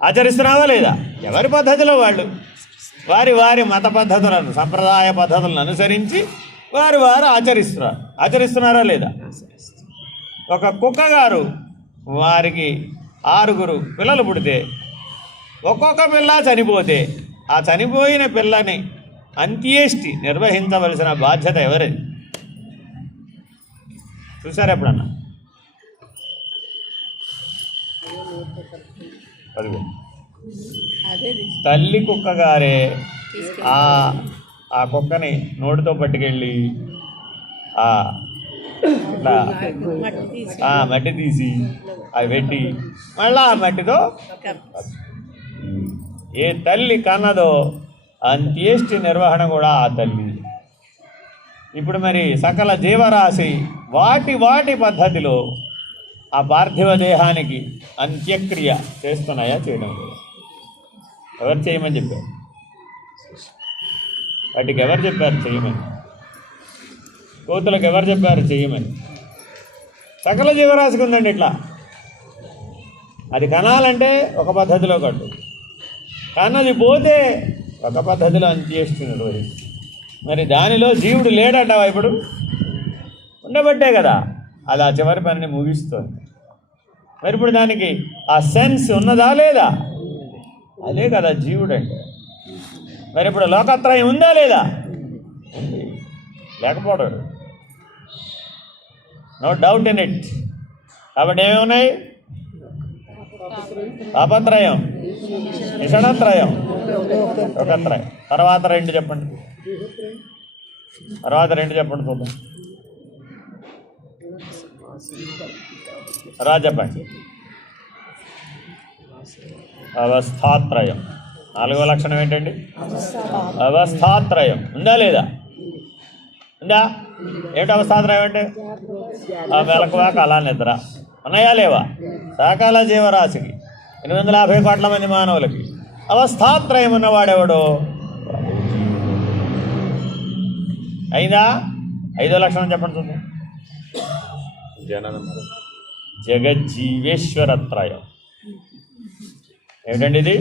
ఆచరిస్తున్నావా లేదా? ఎవరి పద్ధతిలో వాళ్ళు, వారి మత పద్ధతులను, సంప్రదాయ పద్ధతులను అనుసరించి వారు ఆచరిస్తున్నారా లేదా? ఒక కుక్క గారు వారికి 6 పిల్లలు పుడితే, ఒక్కొక్క పిల్ల చనిపోతే, ఆ చనిపోయిన పిల్లని అంత్యేష్టి నిర్వహించవలసిన బాధ్యత ఎవరిది? చూసారా ఎప్పుడన్నా? తల్లి కుక్క గారే ఆ కుక్కని నోటితో పట్టుకెళ్ళి ఇట్లా మట్టి తీసి అవి పెట్టి మళ్ళీ ఆ మట్టితో ఏ తల్లి కన్నదో అంత్యేష్టి నిర్వహణ కూడా ఆ తల్లి. ఇప్పుడు మరి సకల జీవరాశి వాటి వాటి పద్ధతిలో ఆ పార్థివ దేహానికి అంత్యక్రియ చేస్తున్నాయా, చేయడం లేదు? ఎవరు చేయమని చెప్పారు? వాటికి ఎవరు చెప్పారు చేయమని? కోతులకు ఎవరు చెప్పారు చేయమని? సకల జీవరాశికి ఉందండి ఇట్లా. అది కనాలంటే ఒక పద్ధతిలో కట్టు, కన్నది పోతే ఒక పద్ధతిలో అంత్యేష్టి నిర్వహిస్తుంది. మరి దానిలో జీవుడు లేడంటావా? ఇప్పుడు ఉండబట్టే కదా అది ఆ చివరి పనిని ముగిస్తుంది. మరి ఇప్పుడు దానికి ఆ సెన్స్ ఉన్నదా లేదా? అదే కదా జీవుడు అంటే. మరి ఇప్పుడు లోకత్రయం ఉందా లేదా? లేకపోవడం, నో డౌట్ ఇన్ ఇట్. కాబట్టి ఏమేమి ఉన్నాయి? పాపత్రయం, నిషణత్రయం, లోకత్రయం. తర్వాత రెండు చెప్పండి, చూద్దాం. తర్వాత చెప్పండి. అవస్థాత్రయం. 4వ లక్షణం ఏంటండి? అవస్థాత్రయం. ఉందా లేదా? ఉందా? ఏమిటి అవస్థాత్రయం అంటే? మెలకువాక అలా నిద్ర. ఉన్నాయా లేవా? సకల జీవరాశికి 850 కోట్ల మంది మానవులకి అవస్థాత్రయం ఉన్నవాడెవడో అయిందా? 5వ లక్షణం చెప్పండి చూద్దాం. జననం. జగజ్జీవేశ్వరత్రయం. ఏమిటండి ఇది?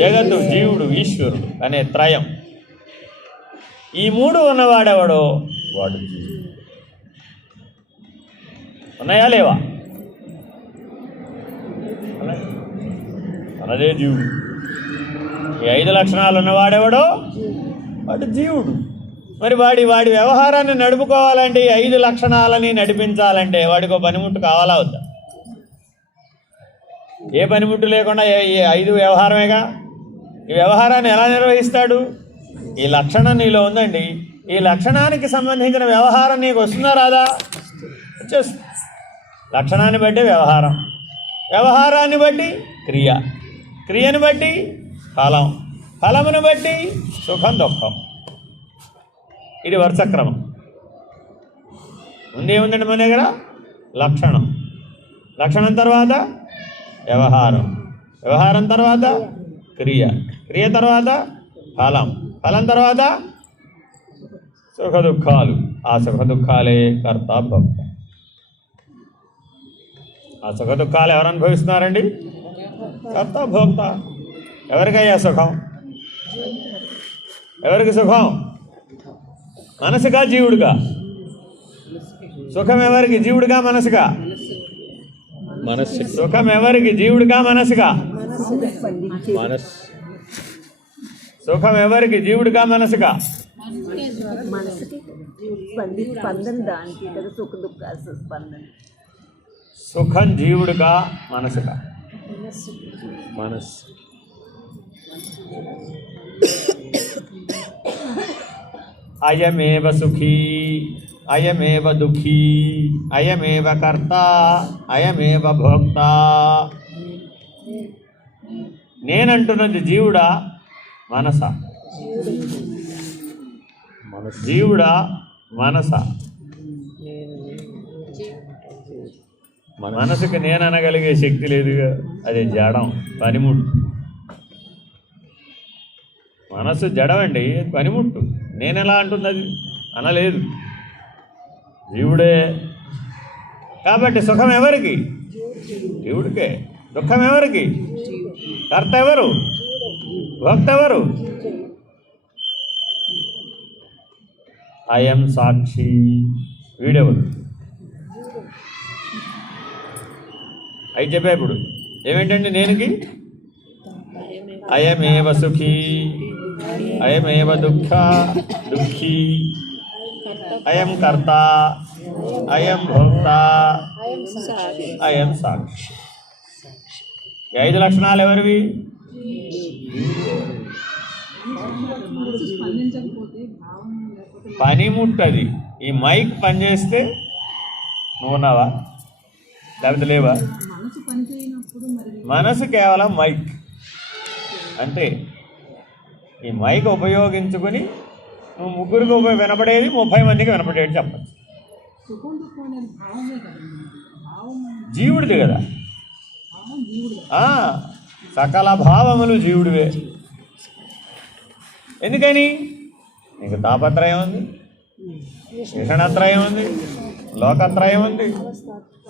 జగత్తు, జీవుడు, ఈశ్వరుడు అనే త్రయం. ఈ 3 ఉన్నవాడెవడో వాడు జీవుడు. ఉన్నాయా లేవా? అన్నదే జీవుడు. ఈ 5 లక్షణాలు ఉన్నవాడెవడో వాడు జీవుడు. మరి వాడి వ్యవహారాన్ని నడుపుకోవాలంటే ఈ 5 లక్షణాలని నడిపించాలంటే వాడికి ఒక పనిముట్టు కావాలా వద్దా? ఏ పనిముట్టు లేకుండా ఈ 5 వ్యవహారమేగా. ఈ వ్యవహారాన్ని ఎలా నిర్వహిస్తాడు? ఈ లక్షణం నీలో ఉందండి, ఈ లక్షణానికి సంబంధించిన వ్యవహారం నీకు వస్తుందా రాదా? వచ్చేస్తుంది. లక్షణాన్ని బట్టి వ్యవహారం, వ్యవహారాన్ని బట్టి క్రియ, క్రియను బట్టి ఫలం, ఫలమును బట్టి సుఖం దుఃఖం. ఇది వరుసక్రమం. ముందేముందండి మన దగ్గర? లక్షణం, లక్షణం తర్వాత వ్యవహారం, వ్యవహారం తర్వాత క్రియ, క్రియ తర్వాత ఫలం, ఫలం తర్వాత సుఖ దుఃఖాలు. ఆ సుఖ దుఃఖాలే కర్త భోక్త. ఆ సుఖ దుఃఖాలు ఎవరు అనుభవిస్తున్నారండి? కర్త భోక్త. ఎవరికయ్యా సుఖం? ఎవరికి సుఖం? మనసుగా జీవుడుగా? సుఖం ఎవరికి? జీవుడుగా మనసుగా? మనస్సు. సుఖం ఎవరికి? జీవుడుగా మనసుగా? సుఖం ఎవరికి? జీవుడుగా మనసుగా? సుఖం జీవుడుగా మనసుగా? మనస్సు. అయమేవ సుఖీ, అయమేవ దుఃఖీ, అయమేవ కర్త, అయమేవ భోక్త. నేనంటున్నది జీవుడా మనస? జీవుడా మనస? మనసుకి నేను అనగలిగే శక్తి లేదుగా, అది జడం, పనిముట్టు. మనసు జడమండి, పనిముట్టు. నేనెలా అంటున్నది? అనలేదు, జీవుడే. కాబట్టి సుఖం ఎవరికి? జీవుడికే. దుఃఖం ఎవరికి? కర్త ఎవరు? భోక్త ఎవరు? అయం సాక్షి. వీడెవరు? అయి చెప్పా. ఇప్పుడు ఏమేంటండి నేనుకి? అయమేవ సుఖీ, అయమేవ దుఃఖీ, అయం కర్త, అయం భోక్త, అయం సాక్షి. 5 లక్షణాలు ఎవరివి? పనిముట్టది. ఈ మైక్ పనిచేస్తే నువ్వు ఉన్నావా, లేకపోతే లేవా? మనసు కేవలం మైక్ అంతే. ఈ మైక్ ఉపయోగించుకొని నువ్వు ముగ్గురికి వినపడేది 30 మందికి వినపడేది చెప్పచ్చు. జీవుడిది కదా, సకల భావములు జీవుడివే. ఎందుకని? నీకు తాపత్రయం ఉంది, విషణత్రయం ఉంది, లోకత్రయం ఉంది,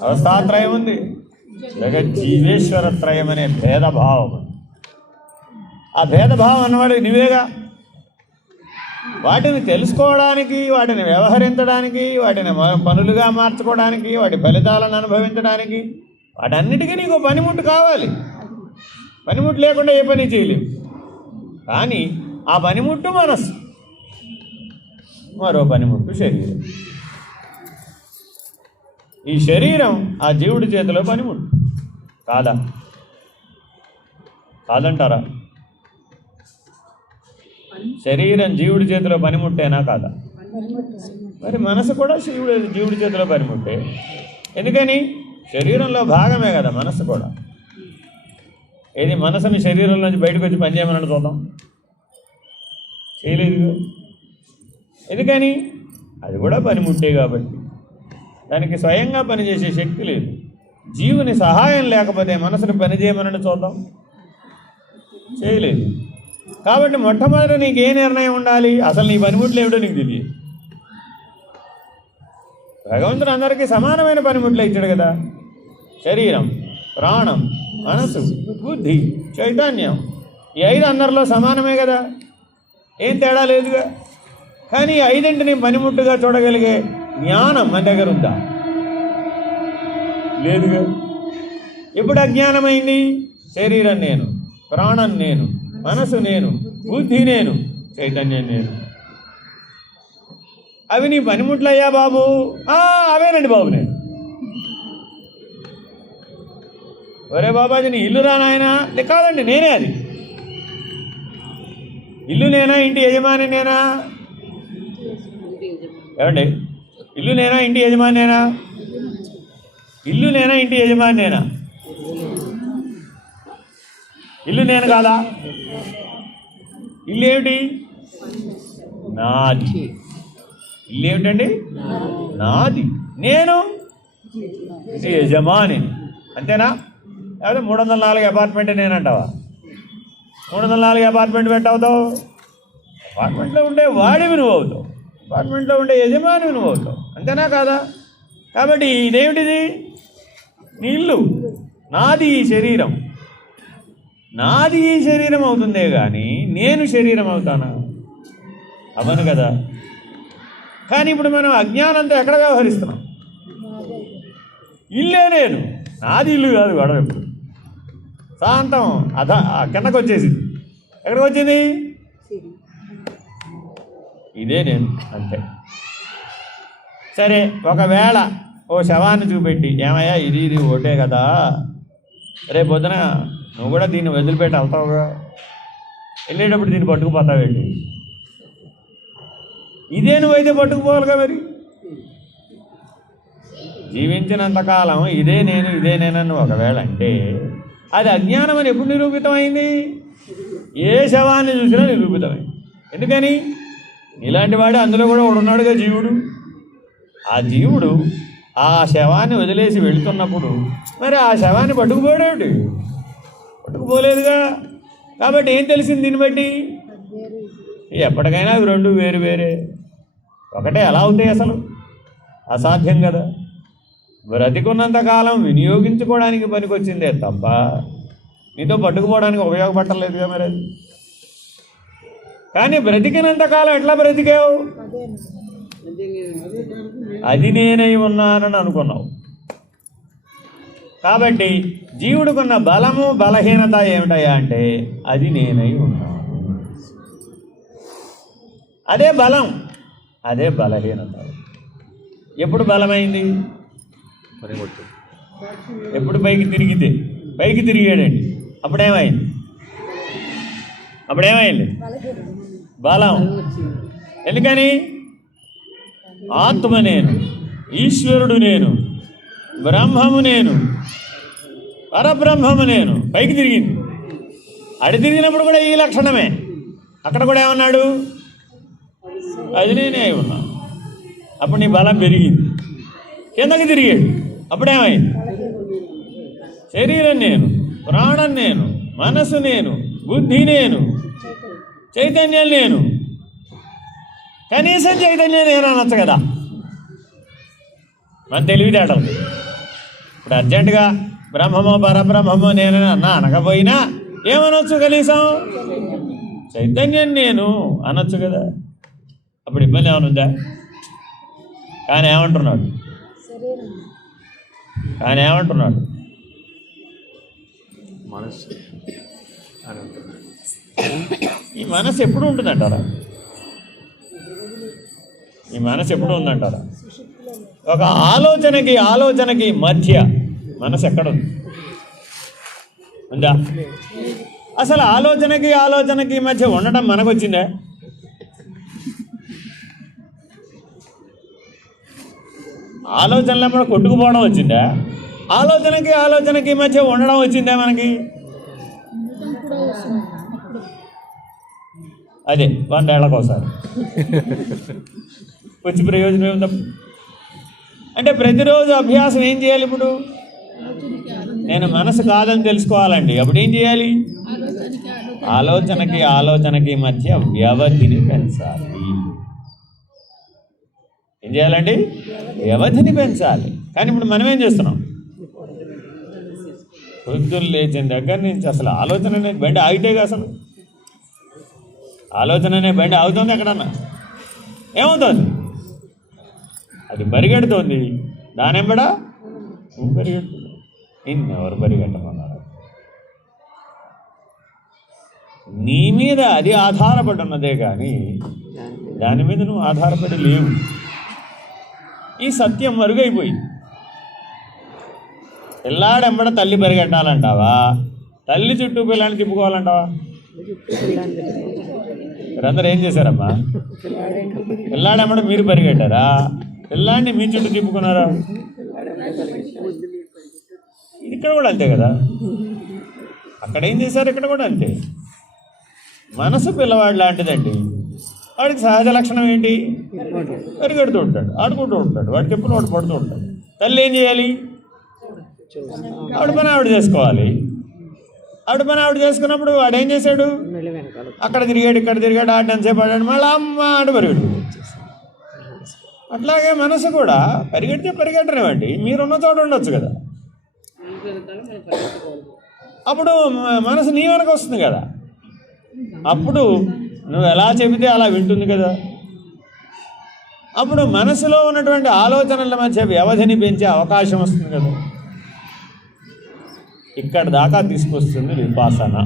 అవస్థాత్రయం ఉంది, జగజ్జీవేశ్వరత్రయం అనే భేదభావం. ఆ భేదభావం అన్నవాడు నువ్వేగా. వాటిని తెలుసుకోవడానికి, వాటిని వ్యవహరించడానికి, వాటిని పనులుగా మార్చుకోవడానికి, వాటి ఫలితాలను అనుభవించడానికి, వాటన్నిటికీ నీకు పనిముట్టు కావాలి. పనిముట్టు లేకుండా ఏ పని చేయలేవు. కానీ ఆ పనిముట్టు మనస్సు, మరో పనిముట్టు శరీరం. ఈ శరీరం ఆ జీవుడి చేతిలో పనిముట్టు కాదా? కాదంటారా? శరీరం జీవుడి చేతిలో పనిముట్టేనా కాదా? మరి మనసు కూడా జీవుడి చేతిలో పనిముట్టే. ఎందుకని? శరీరంలో భాగమే కదా మనసు కూడా. ఏది మనసుని శరీరం నుంచి బయటకు వచ్చి పనిచేయమని చూద్దాం, చేయలేదు. ఎందుకని? అది కూడా పనిముట్టే కాబట్టి దానికి స్వయంగా పనిచేసే శక్తి లేదు. జీవుని సహాయం లేకపోతే మనసుని పనిచేయమని చూద్దాం, చేయలేదు. కాబట్టి మొట్టమొదట నీకు ఏ నిర్ణయం ఉండాలి? అసలు నీ పనిముట్లు ఏమిటో నీకు తెలియదు. భగవంతుడు అందరికీ సమానమైన పనిముట్లు ఇచ్చాడు కదా. శరీరం, ప్రాణం, మనసు, బుద్ధి, చైతన్యం, ఈ 5 అందరిలో సమానమే కదా, ఏం తేడా లేదుగా. కానీ ఈ 5ంటిని పనిముట్టుగా చూడగలిగే జ్ఞానం మన దగ్గర ఉందా? లేదుగా. ఎప్పుడు అజ్ఞానమైంది? శరీరం నేను, ప్రాణం నేను, మనసు నేను, బుద్ధి నేను, చైతన్యం నేను. అవి నీ పనిముట్లయ్యా బాబు? అవేనండి బాబు నేను. ఒరే బాబాజీ నీ ఇల్లు రానాయనా? కాదండి నేనే అది. ఇల్లు నేనా, ఇంటి యజమాని నేనా? ఏమండి, ఇల్లు నేనా, ఇంటి యజమాని నేనా? ఇల్లు నేనా, ఇంటి యజమాని నేనా? ఇల్లు నేను కాదా? ఇల్లు ఏమిటి? నాది. ఇల్లు ఏమిటండి? నాది. నేను యజమాని, అంతేనా? లేకపోతే 304 అపార్ట్మెంట్ నేనంటావా? 304 అపార్ట్మెంట్ పెట్టవుతావు? అపార్ట్మెంట్లో ఉండే వాడివి నువ్వు అవుతావు, అపార్ట్మెంట్లో ఉండే యజమాని నువ్వు అవుతావు, అంతేనా కాదా? కాబట్టి ఇదేమిటిది? నీ ఇల్లు. నాది ఈ శరీరం. నాది ఈ శరీరం అవుతుందే కానీ నేను శరీరం అవుతానా? అవను కదా. కానీ ఇప్పుడు మనం అజ్ఞానంతో ఎక్కడ వ్యవహరిస్తున్నాం? ఇల్లే నేను, నాది ఇల్లు కాదు. గొడవ ఎప్పుడు శాంతం కిందకు వచ్చేసింది. ఎక్కడికి వచ్చింది? ఇదే నేను, అంతే. సరే, ఒకవేళ ఓ శవాన్ని చూపెట్టి ఏమయ్యా ఇది ఒకటే కదా, రేపు పొద్దున నువ్వు కూడా దీన్ని వదిలిపెట్టి వెళ్తావుగా, వెళ్ళేటప్పుడు దీన్ని పట్టుకుపోతావేంటి? ఇదే నువ్వైతే పట్టుకుపోవాలిగా. మరి జీవించినంతకాలం ఇదే నేను, ఇదే నేనని ఒకవేళ అంటే అది అజ్ఞానం అని ఎప్పుడు నిరూపితమైంది? ఏ శవాన్ని చూసినా నిరూపితమైంది. ఎందుకని? ఇలాంటి వాడు అందులో కూడా ఉన్నాడుగా జీవుడు. ఆ జీవుడు ఆ శవాన్ని వదిలేసి వెళుతున్నప్పుడు మరి ఆ శవాన్ని పట్టుకుపోయాడేమిటి? పట్టుకుపోలేదుగా. కాబట్టి ఏం తెలిసింది దీన్ని బట్టి? ఎప్పటికైనా అవి రెండు వేరు వేరే, ఒకటే ఎలా అవుతాయి? అసలు అసాధ్యం కదా. బ్రతికున్నంతకాలం వినియోగించుకోవడానికి పనికొచ్చిందే తప్ప నీతో పట్టుకుపోవడానికి ఉపయోగపడలేదుగా మరి అది. కానీ బ్రతికినంతకాలం ఎట్లా బ్రతికావు? అది నేనై ఉన్నానని అనుకున్నావు. కాబట్టి జీవుడికున్న బలము బలహీనత ఏమిటయా అంటే అది నేనై ఉన్నాను. అదే బలం, అదే బలహీనత. ఎప్పుడు బలమైంది? ఎప్పుడు పైకి తిరిగాడండి, అప్పుడేమైంది? అప్పుడేమైంది? బలం. ఎందుకని? ఆత్మ నేను, ఈశ్వరుడు నేను, బ్రహ్మము నేను, పరబ్రహ్మము నేను. పైకి తిరిగింది. అడి తిరిగినప్పుడు కూడా ఈ లక్షణమే. అక్కడ కూడా ఏమన్నాడు? అది నేనే అయి ఉన్నా. అప్పుడు నీ బలం పెరిగింది. కిందకి తిరిగాడు. అప్పుడేమైంది? శరీరం నేను, ప్రాణం నేను, మనసు నేను, బుద్ధి నేను, చైతన్యం నేను. కనీసం చైతన్యం నేను అనొచ్చు కదా. మన తెలివితేటలు. ఇప్పుడు అర్జెంటుగా బ్రహ్మమో పరబ్రహ్మమో నేనని అనకపోయినా ఏమనొచ్చు? కనీసం చైతన్యం నేను అనొచ్చు కదా. అప్పుడు ఇబ్బంది ఏమైనా ఉందా? కానీ ఏమంటున్నాడు? ఈ మనసు ఎప్పుడు ఉంటుందంటారా? ఈ మనసు ఎప్పుడు ఉందంటారా? ఒక ఆలోచనకి మధ్య మనసు ఎక్కడుంది? ఉందా? అసలు ఆలోచనకి మధ్య ఉండటం మనకు వచ్చిందా? ఆలోచనలో కూడా కొట్టుకుపోవడం వచ్చిందా? ఆలోచనకి మధ్య ఉండడం వచ్చిందా మనకి? అదే 100 ఏళ్ళకోసారి వచ్చి ప్రయోజనం ఏముందా? అంటే ప్రతిరోజు అభ్యాసం ఏం చేయాలి? ఇప్పుడు నేను మనసు కాదని తెలుసుకోవాలండి. అప్పుడు ఏం చేయాలి? ఆలోచనకి మధ్య వ్యవధిని పెంచాలి. ఏం చేయాలండి? వ్యవధిని పెంచాలి. కానీ ఇప్పుడు మనం ఏం చేస్తున్నాం? పొద్దున్న లేచిన దగ్గర నుంచి అసలు ఆలోచన అనేది బండి ఆగితేగా, అసలు ఆలోచన అనే బండి ఆగుతుంది ఎక్కడన్నా? ఏమవుతుంది? అది పరిగెడుతోంది. దానెంబడా నువ్వు పరిగెడుతుంది. నిన్నెవరు పరిగెట్టమన్నారు? నీ మీద అది ఆధారపడి ఉన్నదే కానీ దాని మీద నువ్వు ఆధారపడి లేవు. ఈ సత్యం మరుగైపోయింది. పిల్లాడెంబడ తల్లి పరిగెట్టాలంటావా? తల్లి చుట్టూ పిల్లాన్ని తిప్పుకోవాలంటావా? మీరందరూ ఏం చేశారమ్మా? పిల్లాడెంబడ మీరు పరిగెట్టారా? పిల్లాడిని మీ చుట్టూ తిప్పుకున్నారా? ఇక్కడ కూడా అంతే కదా. అక్కడ ఏం చేశారు? ఇక్కడ కూడా అంతే. మనసు పిల్లవాడు లాంటిదండి. వాడికి సహజ లక్షణం ఏంటి? పరిగెడుతూ ఉంటాడు, ఆడుకుంటూ ఉంటాడు, వాడి తెప్పులు వాడు పడుతూ ఉంటాడు. తల్లి ఏం చేయాలి? ఆవిడ పని ఆవిడ చేసుకోవాలి. ఆవిడ పని ఆవిడ చేసుకున్నప్పుడు వాడు ఏం చేశాడు? అక్కడ తిరిగాడు, ఇక్కడ తిరిగాడు, ఆడసేపు ఆడాడు, మళ్ళీ అమ్మ ఆడు పరిగెడు. అట్లాగే మనసు కూడా పరిగెడితే పరిగెట్టనివ్వండి, మీరున్న చోట ఉండొచ్చు కదా. అప్పుడు మనసు నీ వెనక వస్తుంది కదా. అప్పుడు నువ్వు ఎలా చెబితే అలా వింటుంది కదా. అప్పుడు మనసులో ఉన్నటువంటి ఆలోచనల మధ్య వ్యవధిని పెంచే అవకాశం వస్తుంది కదా. ఇక్కడ దాకా తీసుకొస్తుంది విపాసన.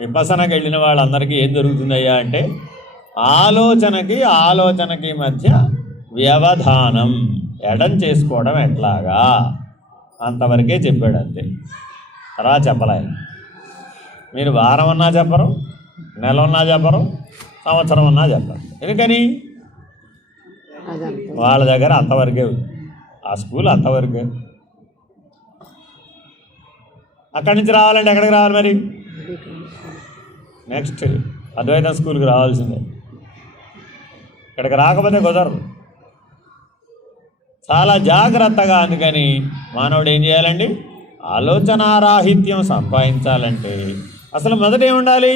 విపసనకి వెళ్ళిన వాళ్ళందరికీ ఏం జరుగుతుందయ్యా అంటే ఆలోచనకి మధ్య వ్యవధానం ఎడం చేసుకోవడం ఎట్లాగా అంతవరకే చెప్పాడు. అంతే, తర్వాత చెప్పలే. మీరు వారం ఉన్నా చెప్పరు, నెల ఉన్నా చెప్పరు, సంవత్సరం ఉన్నా చెప్పరు. ఎందుకని? వాళ్ళ దగ్గర అంతవరకే ఉంది. ఆ స్కూల్ అంతవరకే. అక్కడి నుంచి రావాలంటే ఎక్కడికి రావాలి మరి? నెక్స్ట్ అద్వైతం స్కూల్కి రావాల్సిందే. ఇక్కడికి రాకపోతే కుదరదు. చాలా జాగ్రత్తగా. అందుకని మానవుడు ఏం చేయాలండి? ఆలోచనారాహిత్యం సంపాదించాలంటే అసలు మొదట ఏముండాలి?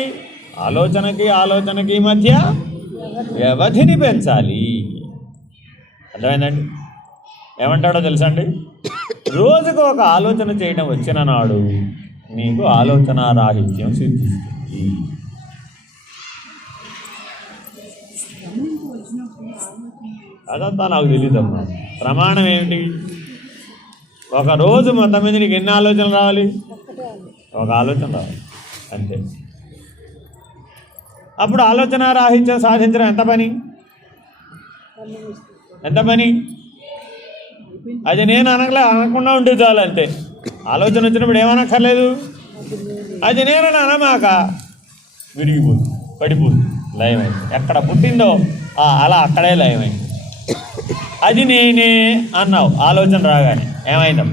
ఆలోచనకి మధ్య వ్యవధిని పెంచాలి. అర్థమైందండి? ఏమంటాడో తెలుసండి? రోజుకు ఒక ఆలోచన చేయడం వచ్చిన నాడు నీకు ఆలోచనారాహిత్యం సిద్ధిస్తుంది. అదంతా నాకు తెలియదమ్మా. ప్రమాణం ఏమిటి? ఒకరోజు మొత్తం మీద నీకు ఎన్ని ఆలోచనలు రావాలి? ఒక ఆలోచన రావాలి అంతే. అప్పుడు ఆలోచనారాహిత్యం సాధించడం ఎంత పని? అది నేను అనకుండా ఉంటే చాలు అంతే. ఆలోచన వచ్చినప్పుడు ఏమనక్కర్లేదు, అది నేనని అనమాక విరిగిపోతుంది, పడిపోతుంది, లయమైంది. ఎక్కడ పుట్టిందో అలా అక్కడే లయమైంది. అది నేనే అన్నావు ఆలోచన రాగానే ఏమైందా?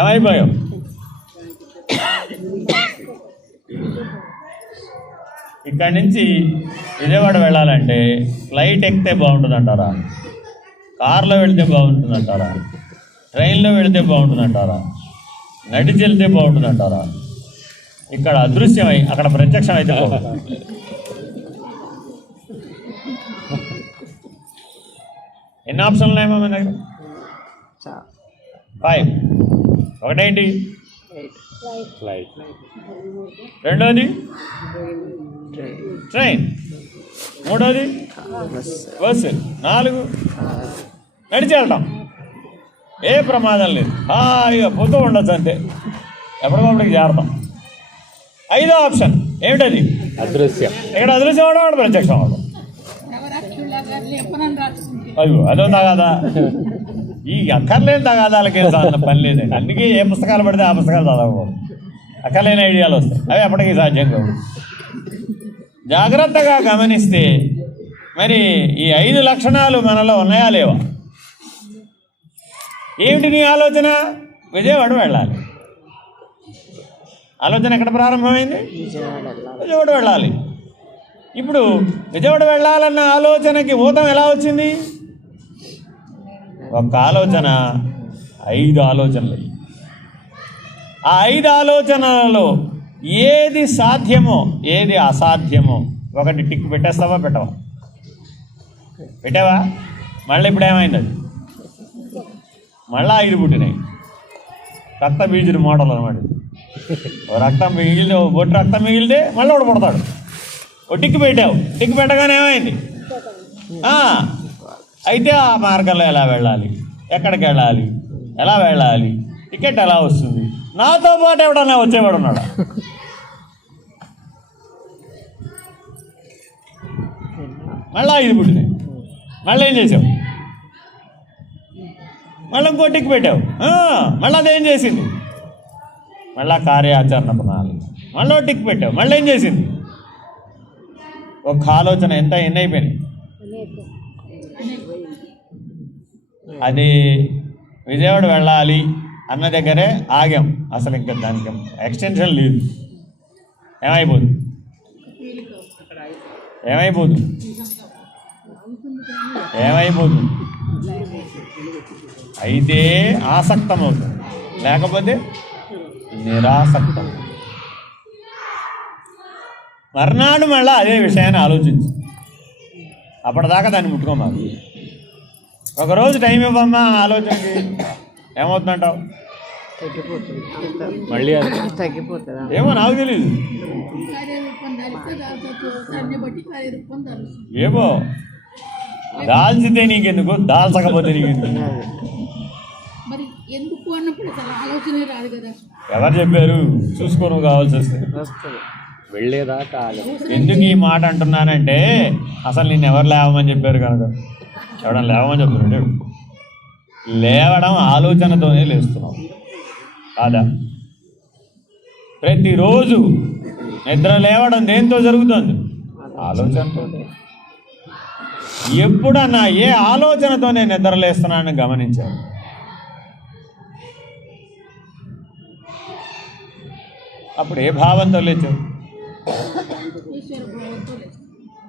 ఏమైపోయావు? ఇక్కడి నుంచి విజయవాడ వెళ్ళాలంటే ఫ్లైట్ ఎక్కితే బాగుంటుంది అంటారా, కార్లో వెళితే బాగుంటుంది అంటారా, ట్రైన్లో వెళితే బాగుంటుంది అంటారా, నడిచి వెళ్తే బాగుంటుంది అంటారా? ఇక్కడ అదృశ్యమై అక్కడ ప్రత్యక్షం అయితే బాగుంటుంది. ఎన్ని ఆప్షన్లు ఉన్నాయమ్మా మన దగ్గర? 5. ఒకటేంటి? ఫ్లైట్. రెండోది ట్రైన్. మూడోది బస్సు. 4 నడిచి వెళ్తాం, ఏ ప్రమాదం లేదు, హాయిగా పోతూ ఉండొచ్చు అంతే, ఎప్పటికప్పటికి చేరతాం. 5వ ఆప్షన్ ఏమిటది? అదృశ్యం. ఇక్కడ అదృశ్యం అవడం, వాడు ప్రత్యక్షం అవడం. అయ్యో అదో తగాదా? ఈ అక్కర్లేని తగాదాలకేం పని లేదండి. అందుకే ఏ పుస్తకాలు పడితే ఆ పుస్తకాలు చదవకూడదు, అక్కర్లేని ఐడియాలు వస్తాయి, అవి ఎప్పటికీ సాధ్యం కావు. జాగ్రత్తగా గమనిస్తే మరి ఈ 5 లక్షణాలు మనలో ఉన్నాయా లేవా? ఏమిటి నీ ఆలోచన? విజయవాడ వెళ్ళాలి. ఆలోచన ఎక్కడ ప్రారంభమైంది? విజయవాడ వెళ్ళాలి. ఇప్పుడు విజయవాడ వెళ్ళాలన్న ఆలోచనకి ఊతం ఎలా వచ్చింది? ఒక ఆలోచన 5 ఆలోచనలు. ఆ 5 ఆలోచనలలో ఏది సాధ్యమో ఏది అసాధ్యమో ఒకటి టిక్ పెట్టేస్తావా పెట్టవా? పెట్టావా? మళ్ళీ ఇప్పుడు ఏమైంది? అది మళ్ళీ 5 పుట్టినాయి. రక్త బీజుడు మోడల్ అనమాట. రక్తం మిగిలితే బొట్టు రక్తం మిగిలితే మళ్ళీ ఒకటి పుడతాడు. ఓ టిక్ పెట్టావు, టిక్ పెట్టగానే ఏమైంది? అయితే ఆ మార్గంలో ఎలా వెళ్ళాలి, ఎక్కడికి వెళ్ళాలి, ఎలా వెళ్ళాలి, టికెట్ ఎలా వస్తుంది, నాతో పాటు ఎవడన్నా వచ్చేవాడు ఉన్నాడా? మళ్ళీ 5 పుట్టినాయి. మళ్ళీ ఏం చేసావు? మళ్ళీ ఇంకో టిక్ పెట్టావు. మళ్ళీ అదేం చేసింది? మళ్ళీ కార్యాచరణ ప్రణాళిక. మళ్ళీ టిక్ పెట్టావు. మళ్ళీ ఏం చేసింది? ఒక ఆలోచన ఎన్ని అయిపోయినాయి? అది విజయవాడ వెళ్ళాలి అన్న దగ్గరే ఆగాం. అసలు ఇంకా దానికి ఎక్స్టెన్షన్ లేదు. ఏమైపోతుంది? ఏమైపోతుంది? ఏమైపోతుంది? అయితే ఆసక్తం అవుతుంది, లేకపోతే నిరాసక్తం. మర్నాడు మళ్ళీ అదే విషయాన్ని ఆలోచించు. అప్పటిదాకా దాన్ని ముట్టుకోమాకు. ఒకరోజు టైం ఇవ్వమ్మా ఆలోచనకి, ఏమవుతుందంటావు? మళ్ళీ ఏమో నాకు తెలీదు. ఏమో దాల్చితే నీకెందుకు, దాల్చకపోతే నీకెందుకు? ఎవరు చెప్పారు? చూసుకోను కావాల్సి వస్తే వెళ్ళేదాకా. ఎందుకు ఈ మాట అంటున్నానంటే అసలు నిన్ను ఎవరు లేవమని చెప్పారు కనుక. ఎవడన్నా లేవమని చెప్తున్నాడు? లేవడం ఆలోచనతోనే లేస్తున్నావు కాదా? ప్రతిరోజు నిద్ర లేవడం దేంతో జరుగుతుంది? ఆలోచనతో. ఎప్పుడన్నా ఏ ఆలోచనతోనే నిద్ర లేస్తున్నానని గమనించాను? అప్పుడు ఏ భావంతో లేచావు?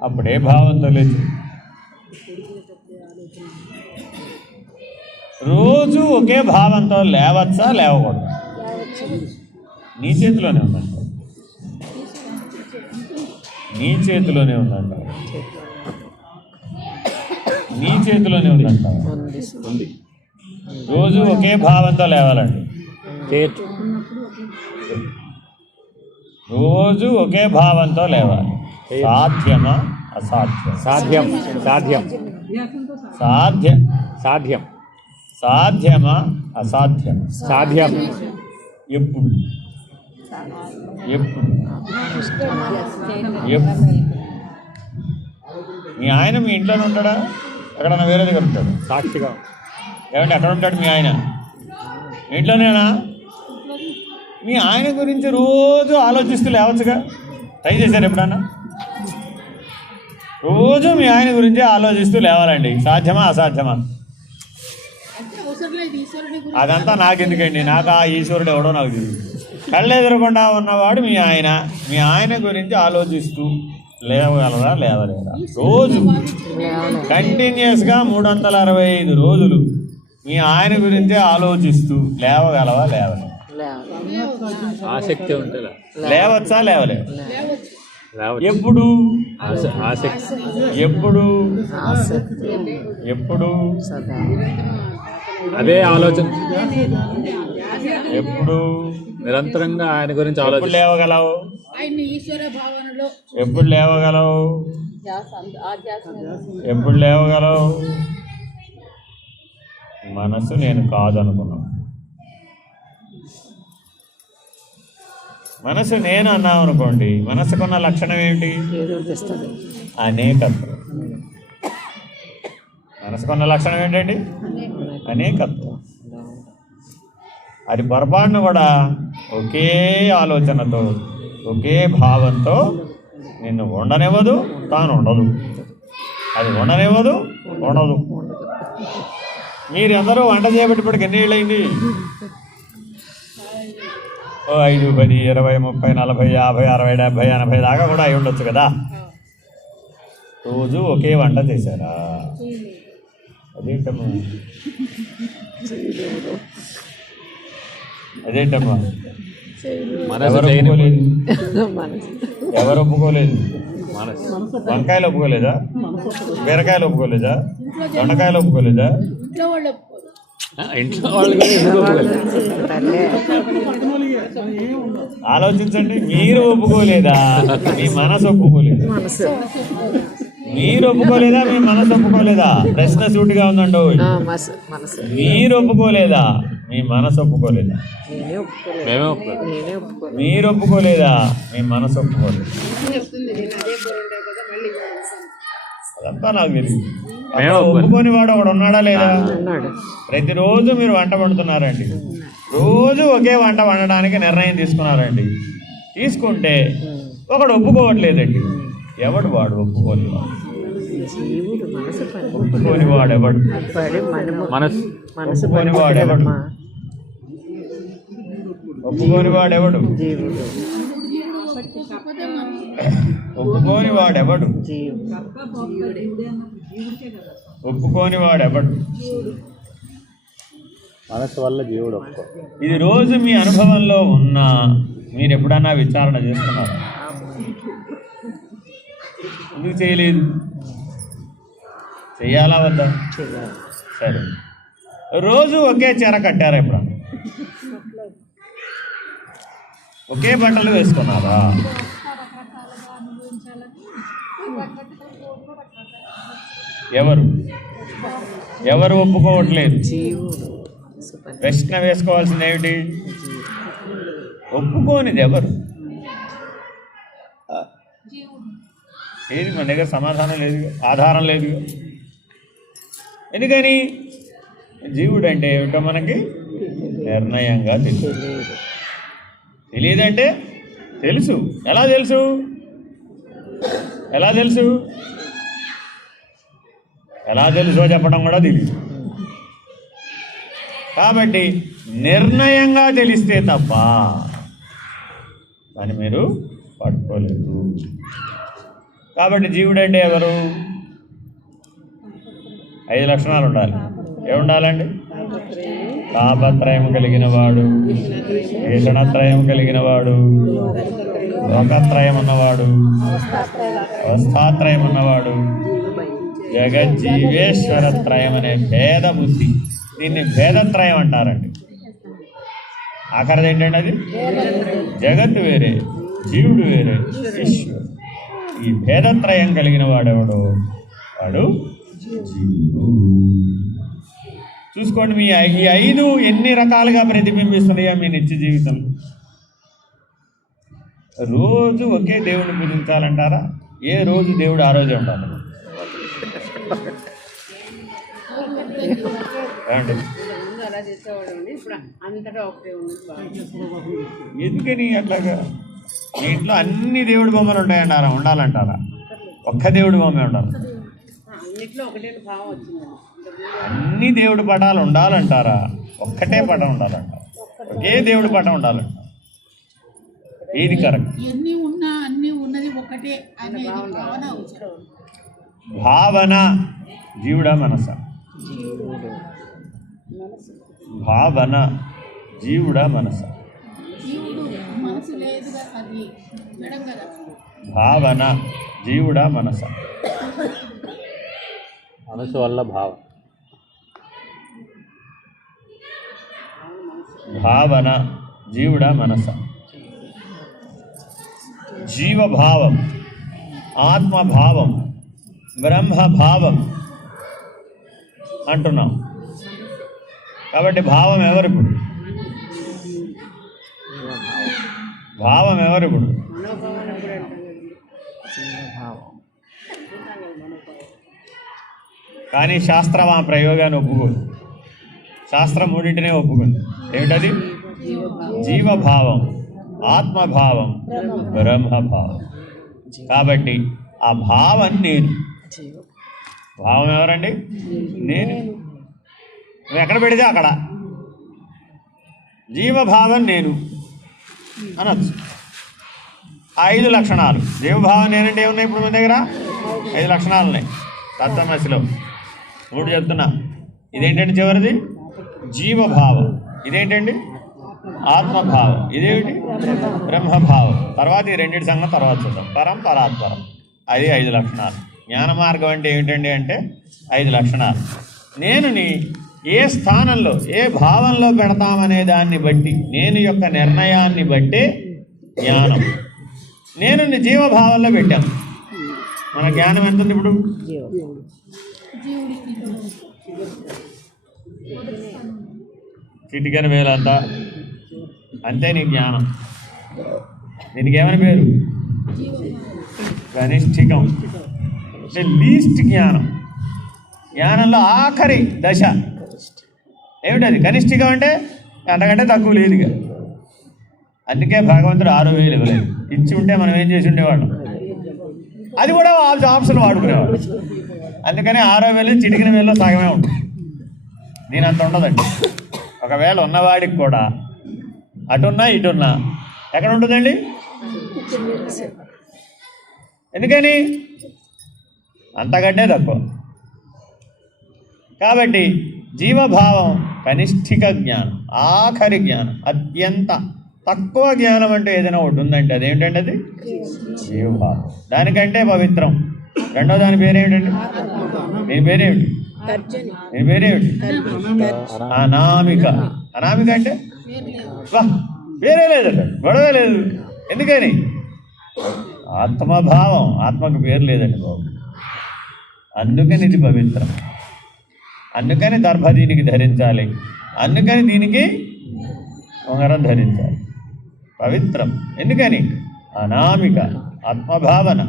అప్పుడే భావంతో లేచు. రోజు ఒకే భావంతో లేవచ్చా లేవకూడదు? నీ చేతిలోనే ఉందంట. నీ చేతిలోనే ఉందంట. నీ చేతిలోనే ఉందంట. రోజు ఒకే భావంతో లేవాలండి. రోజు ఒకే భావంతో లేవాలి. సాధ్యమా అసాధ్యం? సాధ్యం. సాధ్యం. సాధ్యం. సాధ్యం. సాధ్యమా అసాధ్యం? సాధ్యం. ఎప్పుడు? ఎప్పుడు? ఎప్పుడు? మీ ఆయన మీ ఇంట్లోనే ఉంటాడా, ఎక్కడన్నా వేరే దగ్గర ఉంటాడు? సాక్షిగా. ఏమంటే ఎక్కడ ఉంటాడు మీ ఆయన? ఇంట్లోనేనా? మీ ఆయన గురించి రోజు ఆలోచిస్తూ లేవచ్చుగా. ట్రై చేశారు ఎప్పుడన్నా? రోజు మీ ఆయన గురించి ఆలోచిస్తూ లేవాలండి. సాధ్యమా అసాధ్యమా? అదంతా నాకెందుకండి, నాకు ఆ ఈశ్వరుడు ఎవడో నాకు తెలియదు. కళ్ళెదురకుండా ఉన్నవాడు మీ ఆయన. మీ ఆయన గురించి ఆలోచిస్తూ లేవగలరా లేవలేరా? రోజు కంటిన్యూస్గా 365 రోజులు మీ ఆయన గురించే ఆలోచిస్తూ లేవగలవా లేవలేవా? ఆసక్తి ఉంటుందా? లేవచ్చా లేవలేవా? రావచ్చు. ఎప్పుడు ఆసక్తి ఎప్పుడు ఎప్పుడు అదే ఆలోచన ఎప్పుడు నిరంతరంగా ఆయన గురించి ఎప్పుడు ఆలోచన. లేవగలవు? ఎప్పుడు లేవగలవు? ఎప్పుడు లేవగలవు? మనసు నేను కాదనుకున్నాను. మనసు నేను అన్నావు అనుకోండి, మనసుకున్న లక్షణం ఏమిటి? అనేకత్వం. మనసుకున్న లక్షణం ఏంటండి? అనేకత్వం. అది పొరపాటును కూడా ఒకే ఆలోచనతో ఒకే భావంతో నిన్ను ఉండనివ్వదు, తాను ఉండదు. అది ఉండనివ్వదు, ఉండదు. మీరందరూ వంట చేయబెట్టిప్పటికి ఎన్ని ఏళ్ళైంది? 5, 10, 20, 30, 40, 50, 60, 70, 80 దాకా కూడా అయి ఉండొచ్చు కదా. రోజు ఒకే వంట చేశారా? అదేంటమ్మా అదేంటమ్మా ఎవరు ఒప్పుకోలేదు? ఎవరు ఒప్పుకోలేదు? వంకాయలు ఒప్పుకోలేదా? బీరకాయలు ఒప్పుకోలేదా? దొండకాయలు ఒప్పుకోలేదా? ఇంట్లో వాళ్ళు కూడా ఎందుకు ఒప్పుకోలేదు? ఆలోచించండి. మీరు ఒప్పుకోలేదా? మీ మనసు ఒప్పుకోలేదు. మీరు ఒప్పుకోలేదా? మీ మనసు ఒప్పుకోలేదా? ప్రశ్న సూటిగా ఉందండి. మీరు ఒప్పుకోలేదా? మీ మనసు ఒప్పుకోలేదా? మేమే ఒప్పుకోలేదు. మీరు ఒప్పుకోలేదా? మీ మనసు ఒప్పుకోలేదు. అదంతా నాకు తెలియదు. ఒప్పుకొని వాడు ఒకడు ఉన్నాడా లేదా? ప్రతిరోజు మీరు వంట వండుతున్నారండి. రోజు ఒకే వంట వండడానికి నిర్ణయం తీసుకున్నారండి. తీసుకుంటే ఒకడు ఒప్పుకోవట్లేదండి. ఎవడు వాడు ఒప్పుకోలేదు? ఒప్పుకొని వాడెవడు? ఒప్పుకొని వాడెవడు? ఒప్పుకొని వాడెవడు? ఒప్పుకోని వాడెవడు? ఒప్పుకోని వాడెవడు? మనసు వల్ల జీవుడు ఒప్పుకో. ఇది రోజు మీ అనుభవంలో ఉన్నా మీరు ఎప్పుడన్నా విచారణ చేస్తున్నారా? ఎందుకు చేయలేదు? చెయ్యాలా వద్దా? సరే, రోజు ఒకే చీర కట్టారా? ఎప్పుడన్నా ఒకే బట్టలు వేసుకున్నారా? ఎవరు ఎవరు ఒప్పుకోవట్లేదు? ప్రశ్న వేసుకోవాల్సింది ఏమిటి? ఒప్పుకోనిది ఎవరు? ఏది మన దగ్గర సమాధానం లేదు, ఆధారం లేదు. ఎందుకని? జీవుడు అంటే ఏమిటో మనకి నిర్ణయంగా తెలుసు. తెలియదంటే తెలుసు. ఎలా తెలుసు? ఎలా తెలుసు? ఎలా తెలుసో చెప్పడం కూడా తెలియదు. కాబట్టి నిర్ణయంగా తెలిస్తే తప్ప దాన్ని మీరు పట్టుకోలేదు. కాబట్టి జీవుడు అంటే ఎవరు? 5 లక్షణాలు ఉండాలి. ఏముండాలండి? తాపత్రయం కలిగిన వాడు, ఏషణత్రయం కలిగిన వాడు, లోకత్రయం ఉన్నవాడు, అవస్థాత్రయం ఉన్నవాడు, జగజ్జీవేశ్వరత్రయం అనే భేద బుద్ధి. దీన్ని భేదత్రయం అంటారండి. ఆఖరిది ఏంటండి? అది జగత్తు వేరే, జీవుడు వేరే, ఈశ్వరుడు. ఈ భేదత్రయం కలిగిన వాడెవడు? వాడు జీవుడు. చూసుకోండి, మీ ఈ 5 ఎన్ని రకాలుగా ప్రతిబింబిస్తున్నాయో మీ నిత్య జీవితంలో. రోజు ఒకే దేవుడిని పూజించాలంటారా? ఏ రోజు దేవుడు ఆ రోజే ఉండాలి. ఏమండి ఎందుకని అట్లాగా మీ ఇంట్లో అన్ని దేవుడి బొమ్మలు ఉంటాయంటారా, ఉండాలంటారా? ఒక్క దేవుడి బొమ్మే ఉండాలి? అన్ని దేవుడి పటాలు ఉండాలంటారా? ఒక్కటే పటం ఉండాలంటారా? ఒకే దేవుడి పటం ఉండాలంటారా? ఏది కరెక్ట్? ఎన్ని ఉన్నా అన్ని ఉన్నది ఒకటే అనేది భావన అవసరం. భావన జీవుడా మనసా? భావన జీవుడా మనసా? జీవుడు మనసు లేదుగా, అది జడం కదా. భావన జీవుడా మనసా? మనసు వల్ల భావం. భావన జీవుడా మనసా? జీవభావం, ఆత్మభావం, బ్రహ్మభావం అంటున్నాం. కాబట్టి భావం ఎవరిప్పుడు? భావం ఎవరిప్పుడు? కానీ శాస్త్రం ఆ ప్రయోగాన్ని ఒప్పుకోదు. శాస్త్రం మూడింటినే ఒప్పుకుంది. ఏమిటది? జీవభావం, ఆత్మభావం, బ్రహ్మభావం. కాబట్టి ఆ భావం నేను. భావం ఎవరండి? నేను. నువ్వు ఎక్కడ పెడితే అక్కడ జీవభావం నేను అనొచ్చు. 5 లక్షణాలు జీవభావం నేనంటే ఏమున్నాయి ఇప్పుడు మన దగ్గర? 5 లక్షణాలు ఉన్నాయి తత్వమసిలో. 3 చెప్తున్నా. ఇదేంటండి చివరిది? జీవభావం. ఇదేంటండి? ఆత్మభావం. ఇదేమిటి? బ్రహ్మభావం. తర్వాత ఈ రెండింటి సంగతి తర్వాత చూద్దాం. పరం, పరాత్పరం. అది 5 లక్షణాలు. జ్ఞాన మార్గం అంటే ఏమిటండి అంటే 5 లక్షణాలు. నేనుని ఏ స్థానంలో ఏ భావంలో పెడతామనే దాన్ని బట్టి, నేను యొక్క నిర్ణయాన్ని బట్టే జ్ఞానం. నేను జీవభావంలో పెట్టాను. మన జ్ఞానం ఎంత ఉంది ఇప్పుడు? చిటికెన వేలంతా అంతే నీ జ్ఞానం. దీనికి ఏమని పేరు? కనిష్ఠికం, అంటే లీస్ట్ జ్ఞానం. జ్ఞానంలో ఆఖరి దశ ఏమిటది? కనిష్ఠికం అంటే అంతకంటే తక్కువ లేదు ఇక. అందుకే భగవంతుడు 6,000 ఇవ్వలేదు. ఇచ్చి ఉంటే మనం ఏం చేసి ఉండేవాళ్ళం? అది కూడా ఆప్షన్ వాడుకునేవాడు. అందుకని 6,000 చిటికిన వేలలో సగమే ఉంటుంది. దీని అంత ఉండదండి. ఒకవేళ ఉన్నవాడికి కూడా అటున్నా ఇటున్నా ఎక్కడ ఉంటుందండి? ఎందుకని? అంతకంటే తక్కువ. కాబట్టి జీవభావం కనిష్ఠిక జ్ఞానం, ఆఖరి జ్ఞానం, అత్యంత తక్కువ జ్ఞానం అంటే ఏదైనా ఒకటి ఉందంటే అదేమిటండి? అది జీవభావం. దానికంటే పవిత్రం. రెండో దాని పేరేమిటండి? దీని పేరేమిటి? దీని పేరేమిటి? అనామిక. అనామిక అంటే వేరే లేదట, గొడవ లేదు. ఎందుకని? ఆత్మభావం. ఆత్మకు పేరు లేదండి బాబు. అందుకని ఇది పవిత్రం. అందుకని దర్భ దీనికి ధరించాలి. అందుకని దీనికి ఉంగరం ధరించాలి. పవిత్రం. ఎందుకని? అనామిక, ఆత్మభావన.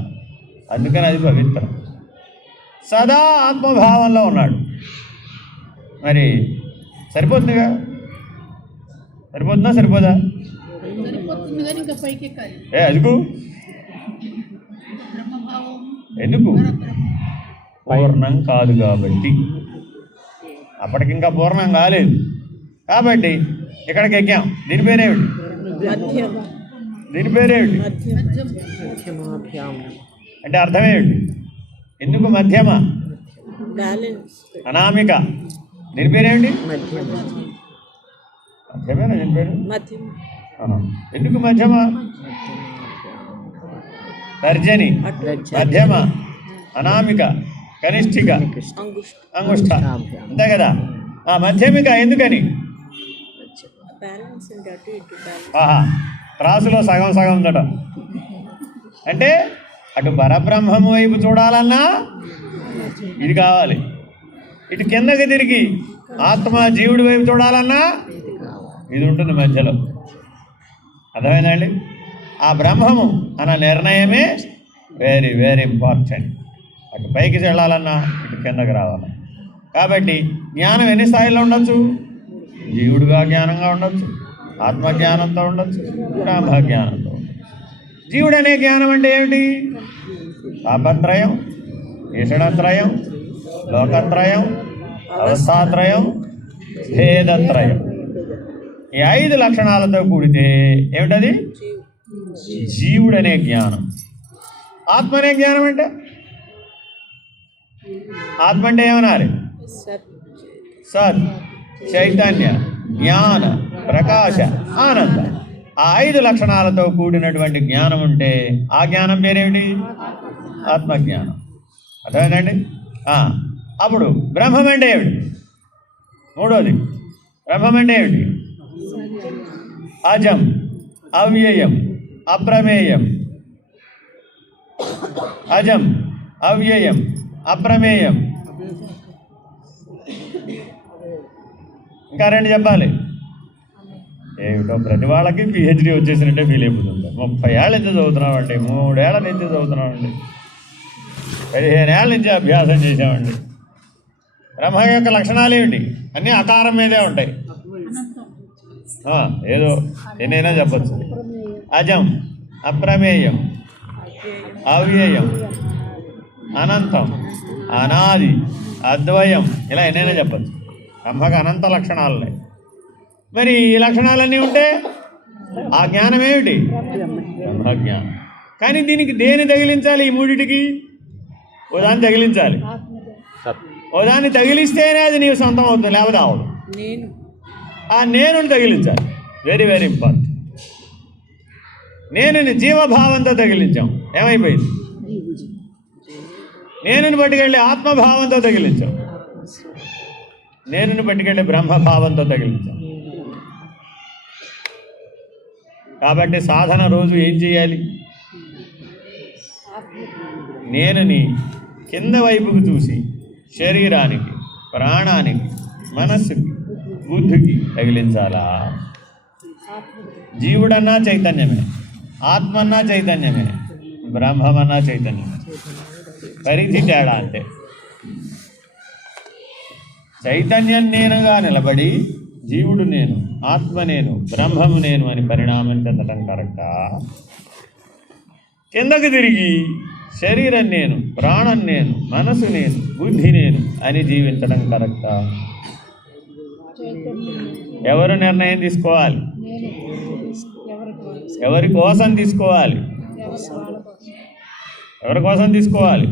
అందుకని అది పవిత్రం. సదా ఆత్మభావంలో ఉన్నాడు. మరి సరిపోతుందిగా? సరిపోతుందా? సరిపోదా? అదుకు ఎందుకు? పూర్ణం కాదు కాబట్టి. అప్పటికింకా పూర్ణం కాలేదు కాబట్టి ఇక్కడికి ఎక్కాం. దీని పేరేమిటి? దీని పేరేమిటి అంటే అర్థమేమిటి? ఎందుకు మధ్యమ? అనామిక. దీని పేరేమిటి? మధ్యమేనా దీని పేరు? ఎందుకు మధ్యమ? తర్జని, మధ్యమ, అనామిక, కనిష్ఠిక, అంగుష్ట. అంతే కదా? మధ్యమిక ఎందుకని? త్రాసులో సగం సగం ఉందట. అంటే అటు పరబ్రహ్మము వైపు చూడాలన్నా ఇది కావాలి, ఇటు కిందకి తిరిగి ఆత్మ జీవుడి వైపు చూడాలన్నా ఇది ఉంటుంది మధ్యలో. అర్థమైందండి? ఆ బ్రహ్మము అన్న నిర్ణయమే వెరీ వెరీ ఇంపార్టెంట్. అటు పైకి వెళ్ళాలన్నా ఇటు కిందకి రావాలన్నా. కాబట్టి జ్ఞానం ఎన్ని స్థాయిలో ఉండొచ్చు? జీవుడుగా జ్ఞానంగా ఉండొచ్చు, ఆత్మజ్ఞానంతో ఉండొచ్చు, బ్రహ్మజ్ఞానంతో ఉండొచ్చు. జీవుడు అనే జ్ఞానం అంటే ఏమిటి? తాపత్రయం, ఈషణత్రయం, లోకత్రయం, అవస్థాత్రయం, భేదత్రయం. ఈ 5 లక్షణాలతో కూడితే ఏమిటది? జీవుడనే జ్ఞానం. ఆత్మ అనే జ్ఞానం అంటే ఆత్మ అంటే ఏమనాలి? సత్, చైతన్య, జ్ఞాన, ప్రకాశ, ఆనంద. ఆ 5 లక్షణాలతో కూడినటువంటి జ్ఞానం ఉంటే ఆ జ్ఞానం పేరేమిటి? ఆత్మజ్ఞానం. అర్థమైందండి? అప్పుడు బ్రహ్మం అంటే ఏమిటి? మూడోది బ్రహ్మం అంటే ఏమిటి? అజం, అవ్యయం, అప్రమేయం. అజం, అవ్యయం, అప్రమేయం. ఇంకా 2 చెప్పాలి. ఏమిటో ప్రతి వాళ్ళకి పిహెచ్డి వచ్చేసినట్టే ఫీల్ అయిపోతుంది. 30 ఏళ్ళ నుంచి చదువుతున్నామండి, 3 ఏళ్ల నుంచి చదువుతున్నామండి, 15 ఏళ్ళ నుంచి అభ్యాసం చేసామండి. బ్రహ్మ యొక్క లక్షణాలు ఏమిటి? అన్నీ ఆకారం మీదే ఉంటాయి. ఏదో ఎన్నైనా చెప్పచ్చు. అజం, అప్రమేయం, అవ్యయం, అనంతం, అనాది, అద్వయం, ఇలా ఎన్నైనా చెప్పచ్చు. బ్రహ్మకు అనంత లక్షణాలు ఉన్నాయి. మరి ఈ లక్షణాలన్నీ ఉంటే ఆ జ్ఞానం ఏమిటి? బ్రహ్మజ్ఞానం. కానీ దీనికి దేని తగిలించాలి? ఈ మూడిటికి ఓ దాన్ని తగిలించాలి. ఓ దాన్ని తగిలిస్తేనే అది నీవు సొంతం అవుతుంది, లేకపోతే అవదు. ఆ నేను తగిలించాలి. Very very important. నేను జీవభావంతో తగిలించాం, ఏమైపోయింది? నేనుని పట్టుకెళ్ళి ఆత్మభావంతో తగిలించాం, నేనుని పట్టుకెళ్ళి బ్రహ్మభావంతో తగిలించాం. కాబట్టి సాధన రోజు ఏం చేయాలి? నేనుని కింద వైపుకు చూసి శరీరానికి, ప్రాణానికి, మనస్సుకి, బుద్ధికి తగిలించాలా? జీవుడన్నా చైతన్యమే, ఆత్మన్నా చైతన్యమే, బ్రహ్మమన్నా చైతన్యమే. పరిధి తేడా అంటే చైతన్యం నేనుగా నిలబడి జీవుడు నేను, ఆత్మ నేను, బ్రహ్మము నేను అని పరిణామం చెందటం కరెక్టా? కిందకు తిరిగి శరీరం నేను, ప్రాణం నేను, మనసు నేను, బుద్ధి నేను అని జీవించడం కరెక్టా? ఎవరు నిర్ణయం తీసుకోవాలి? ఎవరి కోసం తీసుకోవాలి? ఎవరి కోసం తీసుకోవాలి?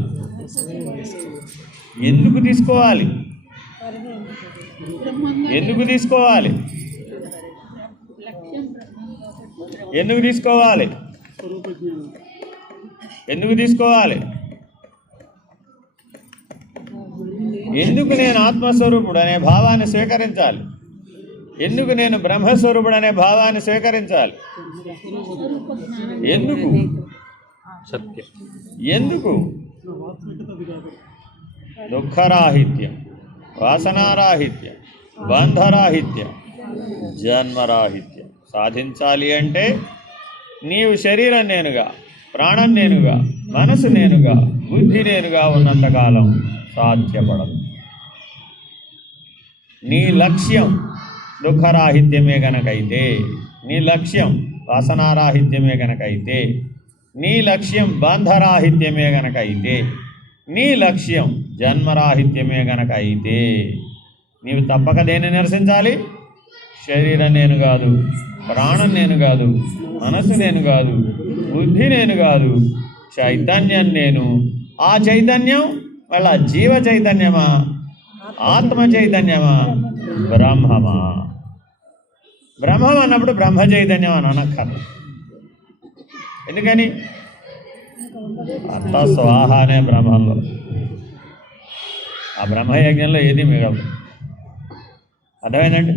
ఎందుకు తీసుకోవాలి? ఎందుకు తీసుకోవాలి? ఎందుకు తీసుకోవాలి? ఎందుకు తీసుకోవాలి? ఎందుకు నేను ఆత్మస్వరూపుడు అనే భావాన్ని స్వీకరించాలి? ఎందుకు నేను బ్రహ్మస్వరూపుడు అనే భావాన్ని స్వీకరించాలి? ఎందుకు? సత్యం. ఎందుకు? దుఃఖరాహిత్యం, వాసనారాహిత్యం, బంధరాహిత్యం, జన్మరాహిత్యం సాధించాలి అంటే నీవు శరీరం నేనుగా, ప్రాణం నేనుగా, మనసు నేనుగా, బుద్ధి నేనుగా ఉన్నంతకాలం సాధ్యపడదు. నీ లక్ష్యం దుఃఖరాహిత్యమే గనకైతే, నీ లక్ష్యం వాసనారాహిత్యమే గనకైతే, నీ లక్ష్యం బంధరాహిత్యమే గనకైతే, నీ లక్ష్యం జన్మరాహిత్యమే గనక అయితే నీవు తప్పక దేన్ని నిరసించాలి? శరీరం నేను కాదు, ప్రాణం నేను కాదు, మనసు నేను కాదు, బుద్ధి నేను కాదు, చైతన్యం నేను. ఆ చైతన్యం వాళ్ళ జీవ చైతన్యమా, ఆత్మ చైతన్యమా, బ్రహ్మమా? బ్రహ్మం అన్నప్పుడు బ్రహ్మ చైతన్యం అని అనక్కర్లేదు. ఎందుకని? అంత స్వాహ అనే బ్రహ్మంలో, ఆ బ్రహ్మయజ్ఞంలో ఏది మిగలదు. అర్థమైందండి?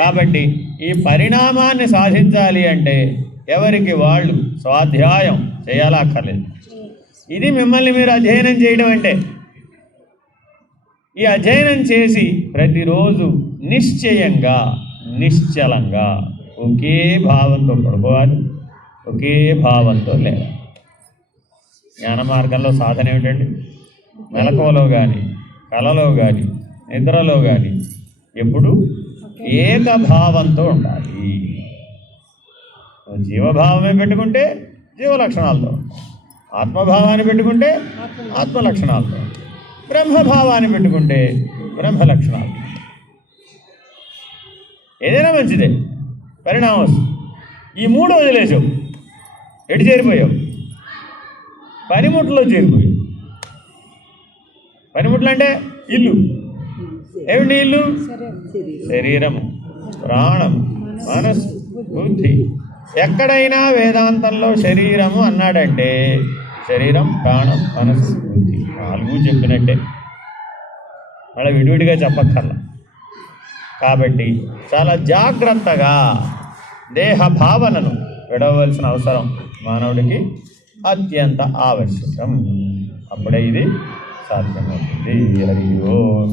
కాబట్టి ఈ పరిణామాన్ని సాధించాలి అంటే ఎవరికి వాళ్ళు స్వాధ్యాయం చేయాలా అక్కర్లేదు. ఇది మిమ్మల్ని మీరు అధ్యయనం చేయడం అంటే. ఈ అధ్యయనం చేసి ప్రతిరోజు నిశ్చయంగా, నిశ్చలంగా ఒకే భావంతో పడుకోవాలి, ఒకే భావంతో లేదు. జ్ఞాన మార్గంలో సాధన ఏమిటండి? మెలకువలో కానీ, కలలో కానీ, నిద్రలో కానీ ఎప్పుడు ఏకభావంతో ఉండాలి. జీవభావమే పెట్టుకుంటే జీవ లక్షణాలతో, ఆత్మభావాన్ని పెట్టుకుంటే ఆత్మ లక్షణాలతో, బ్రహ్మభావాన్ని పెట్టుకుంటే బ్రహ్మ లక్షణాలు. ఏదైనా మంచిదే, పరిణామం వస్తుంది. ఈ మూడు వదిలేసావు, ఎటు చేరిపోయావు? పనిముట్లో చేరిపోయావు. పనిముట్లు అంటే ఇల్లు. ఏమిటి ఇల్లు? శరీరము, ప్రాణం, మనసు, బుద్ధి. ఎక్కడైనా వేదాంతంలో శరీరము అన్నాడంటే శరీరం, ప్రాణం, మనసు, బుద్ధి 4 చెప్పినట్టే, మళ్ళీ విడివిడిగా చెప్పక్కర్లా. కాబట్టి చాలా జాగ్రత్తగా దేహ భావనను విడవలసిన అవసరం మానవుడికి అత్యంత ఆవశ్యకం. అప్పుడే ఇది సాధ్యమవుతుంది. హరి ఓం.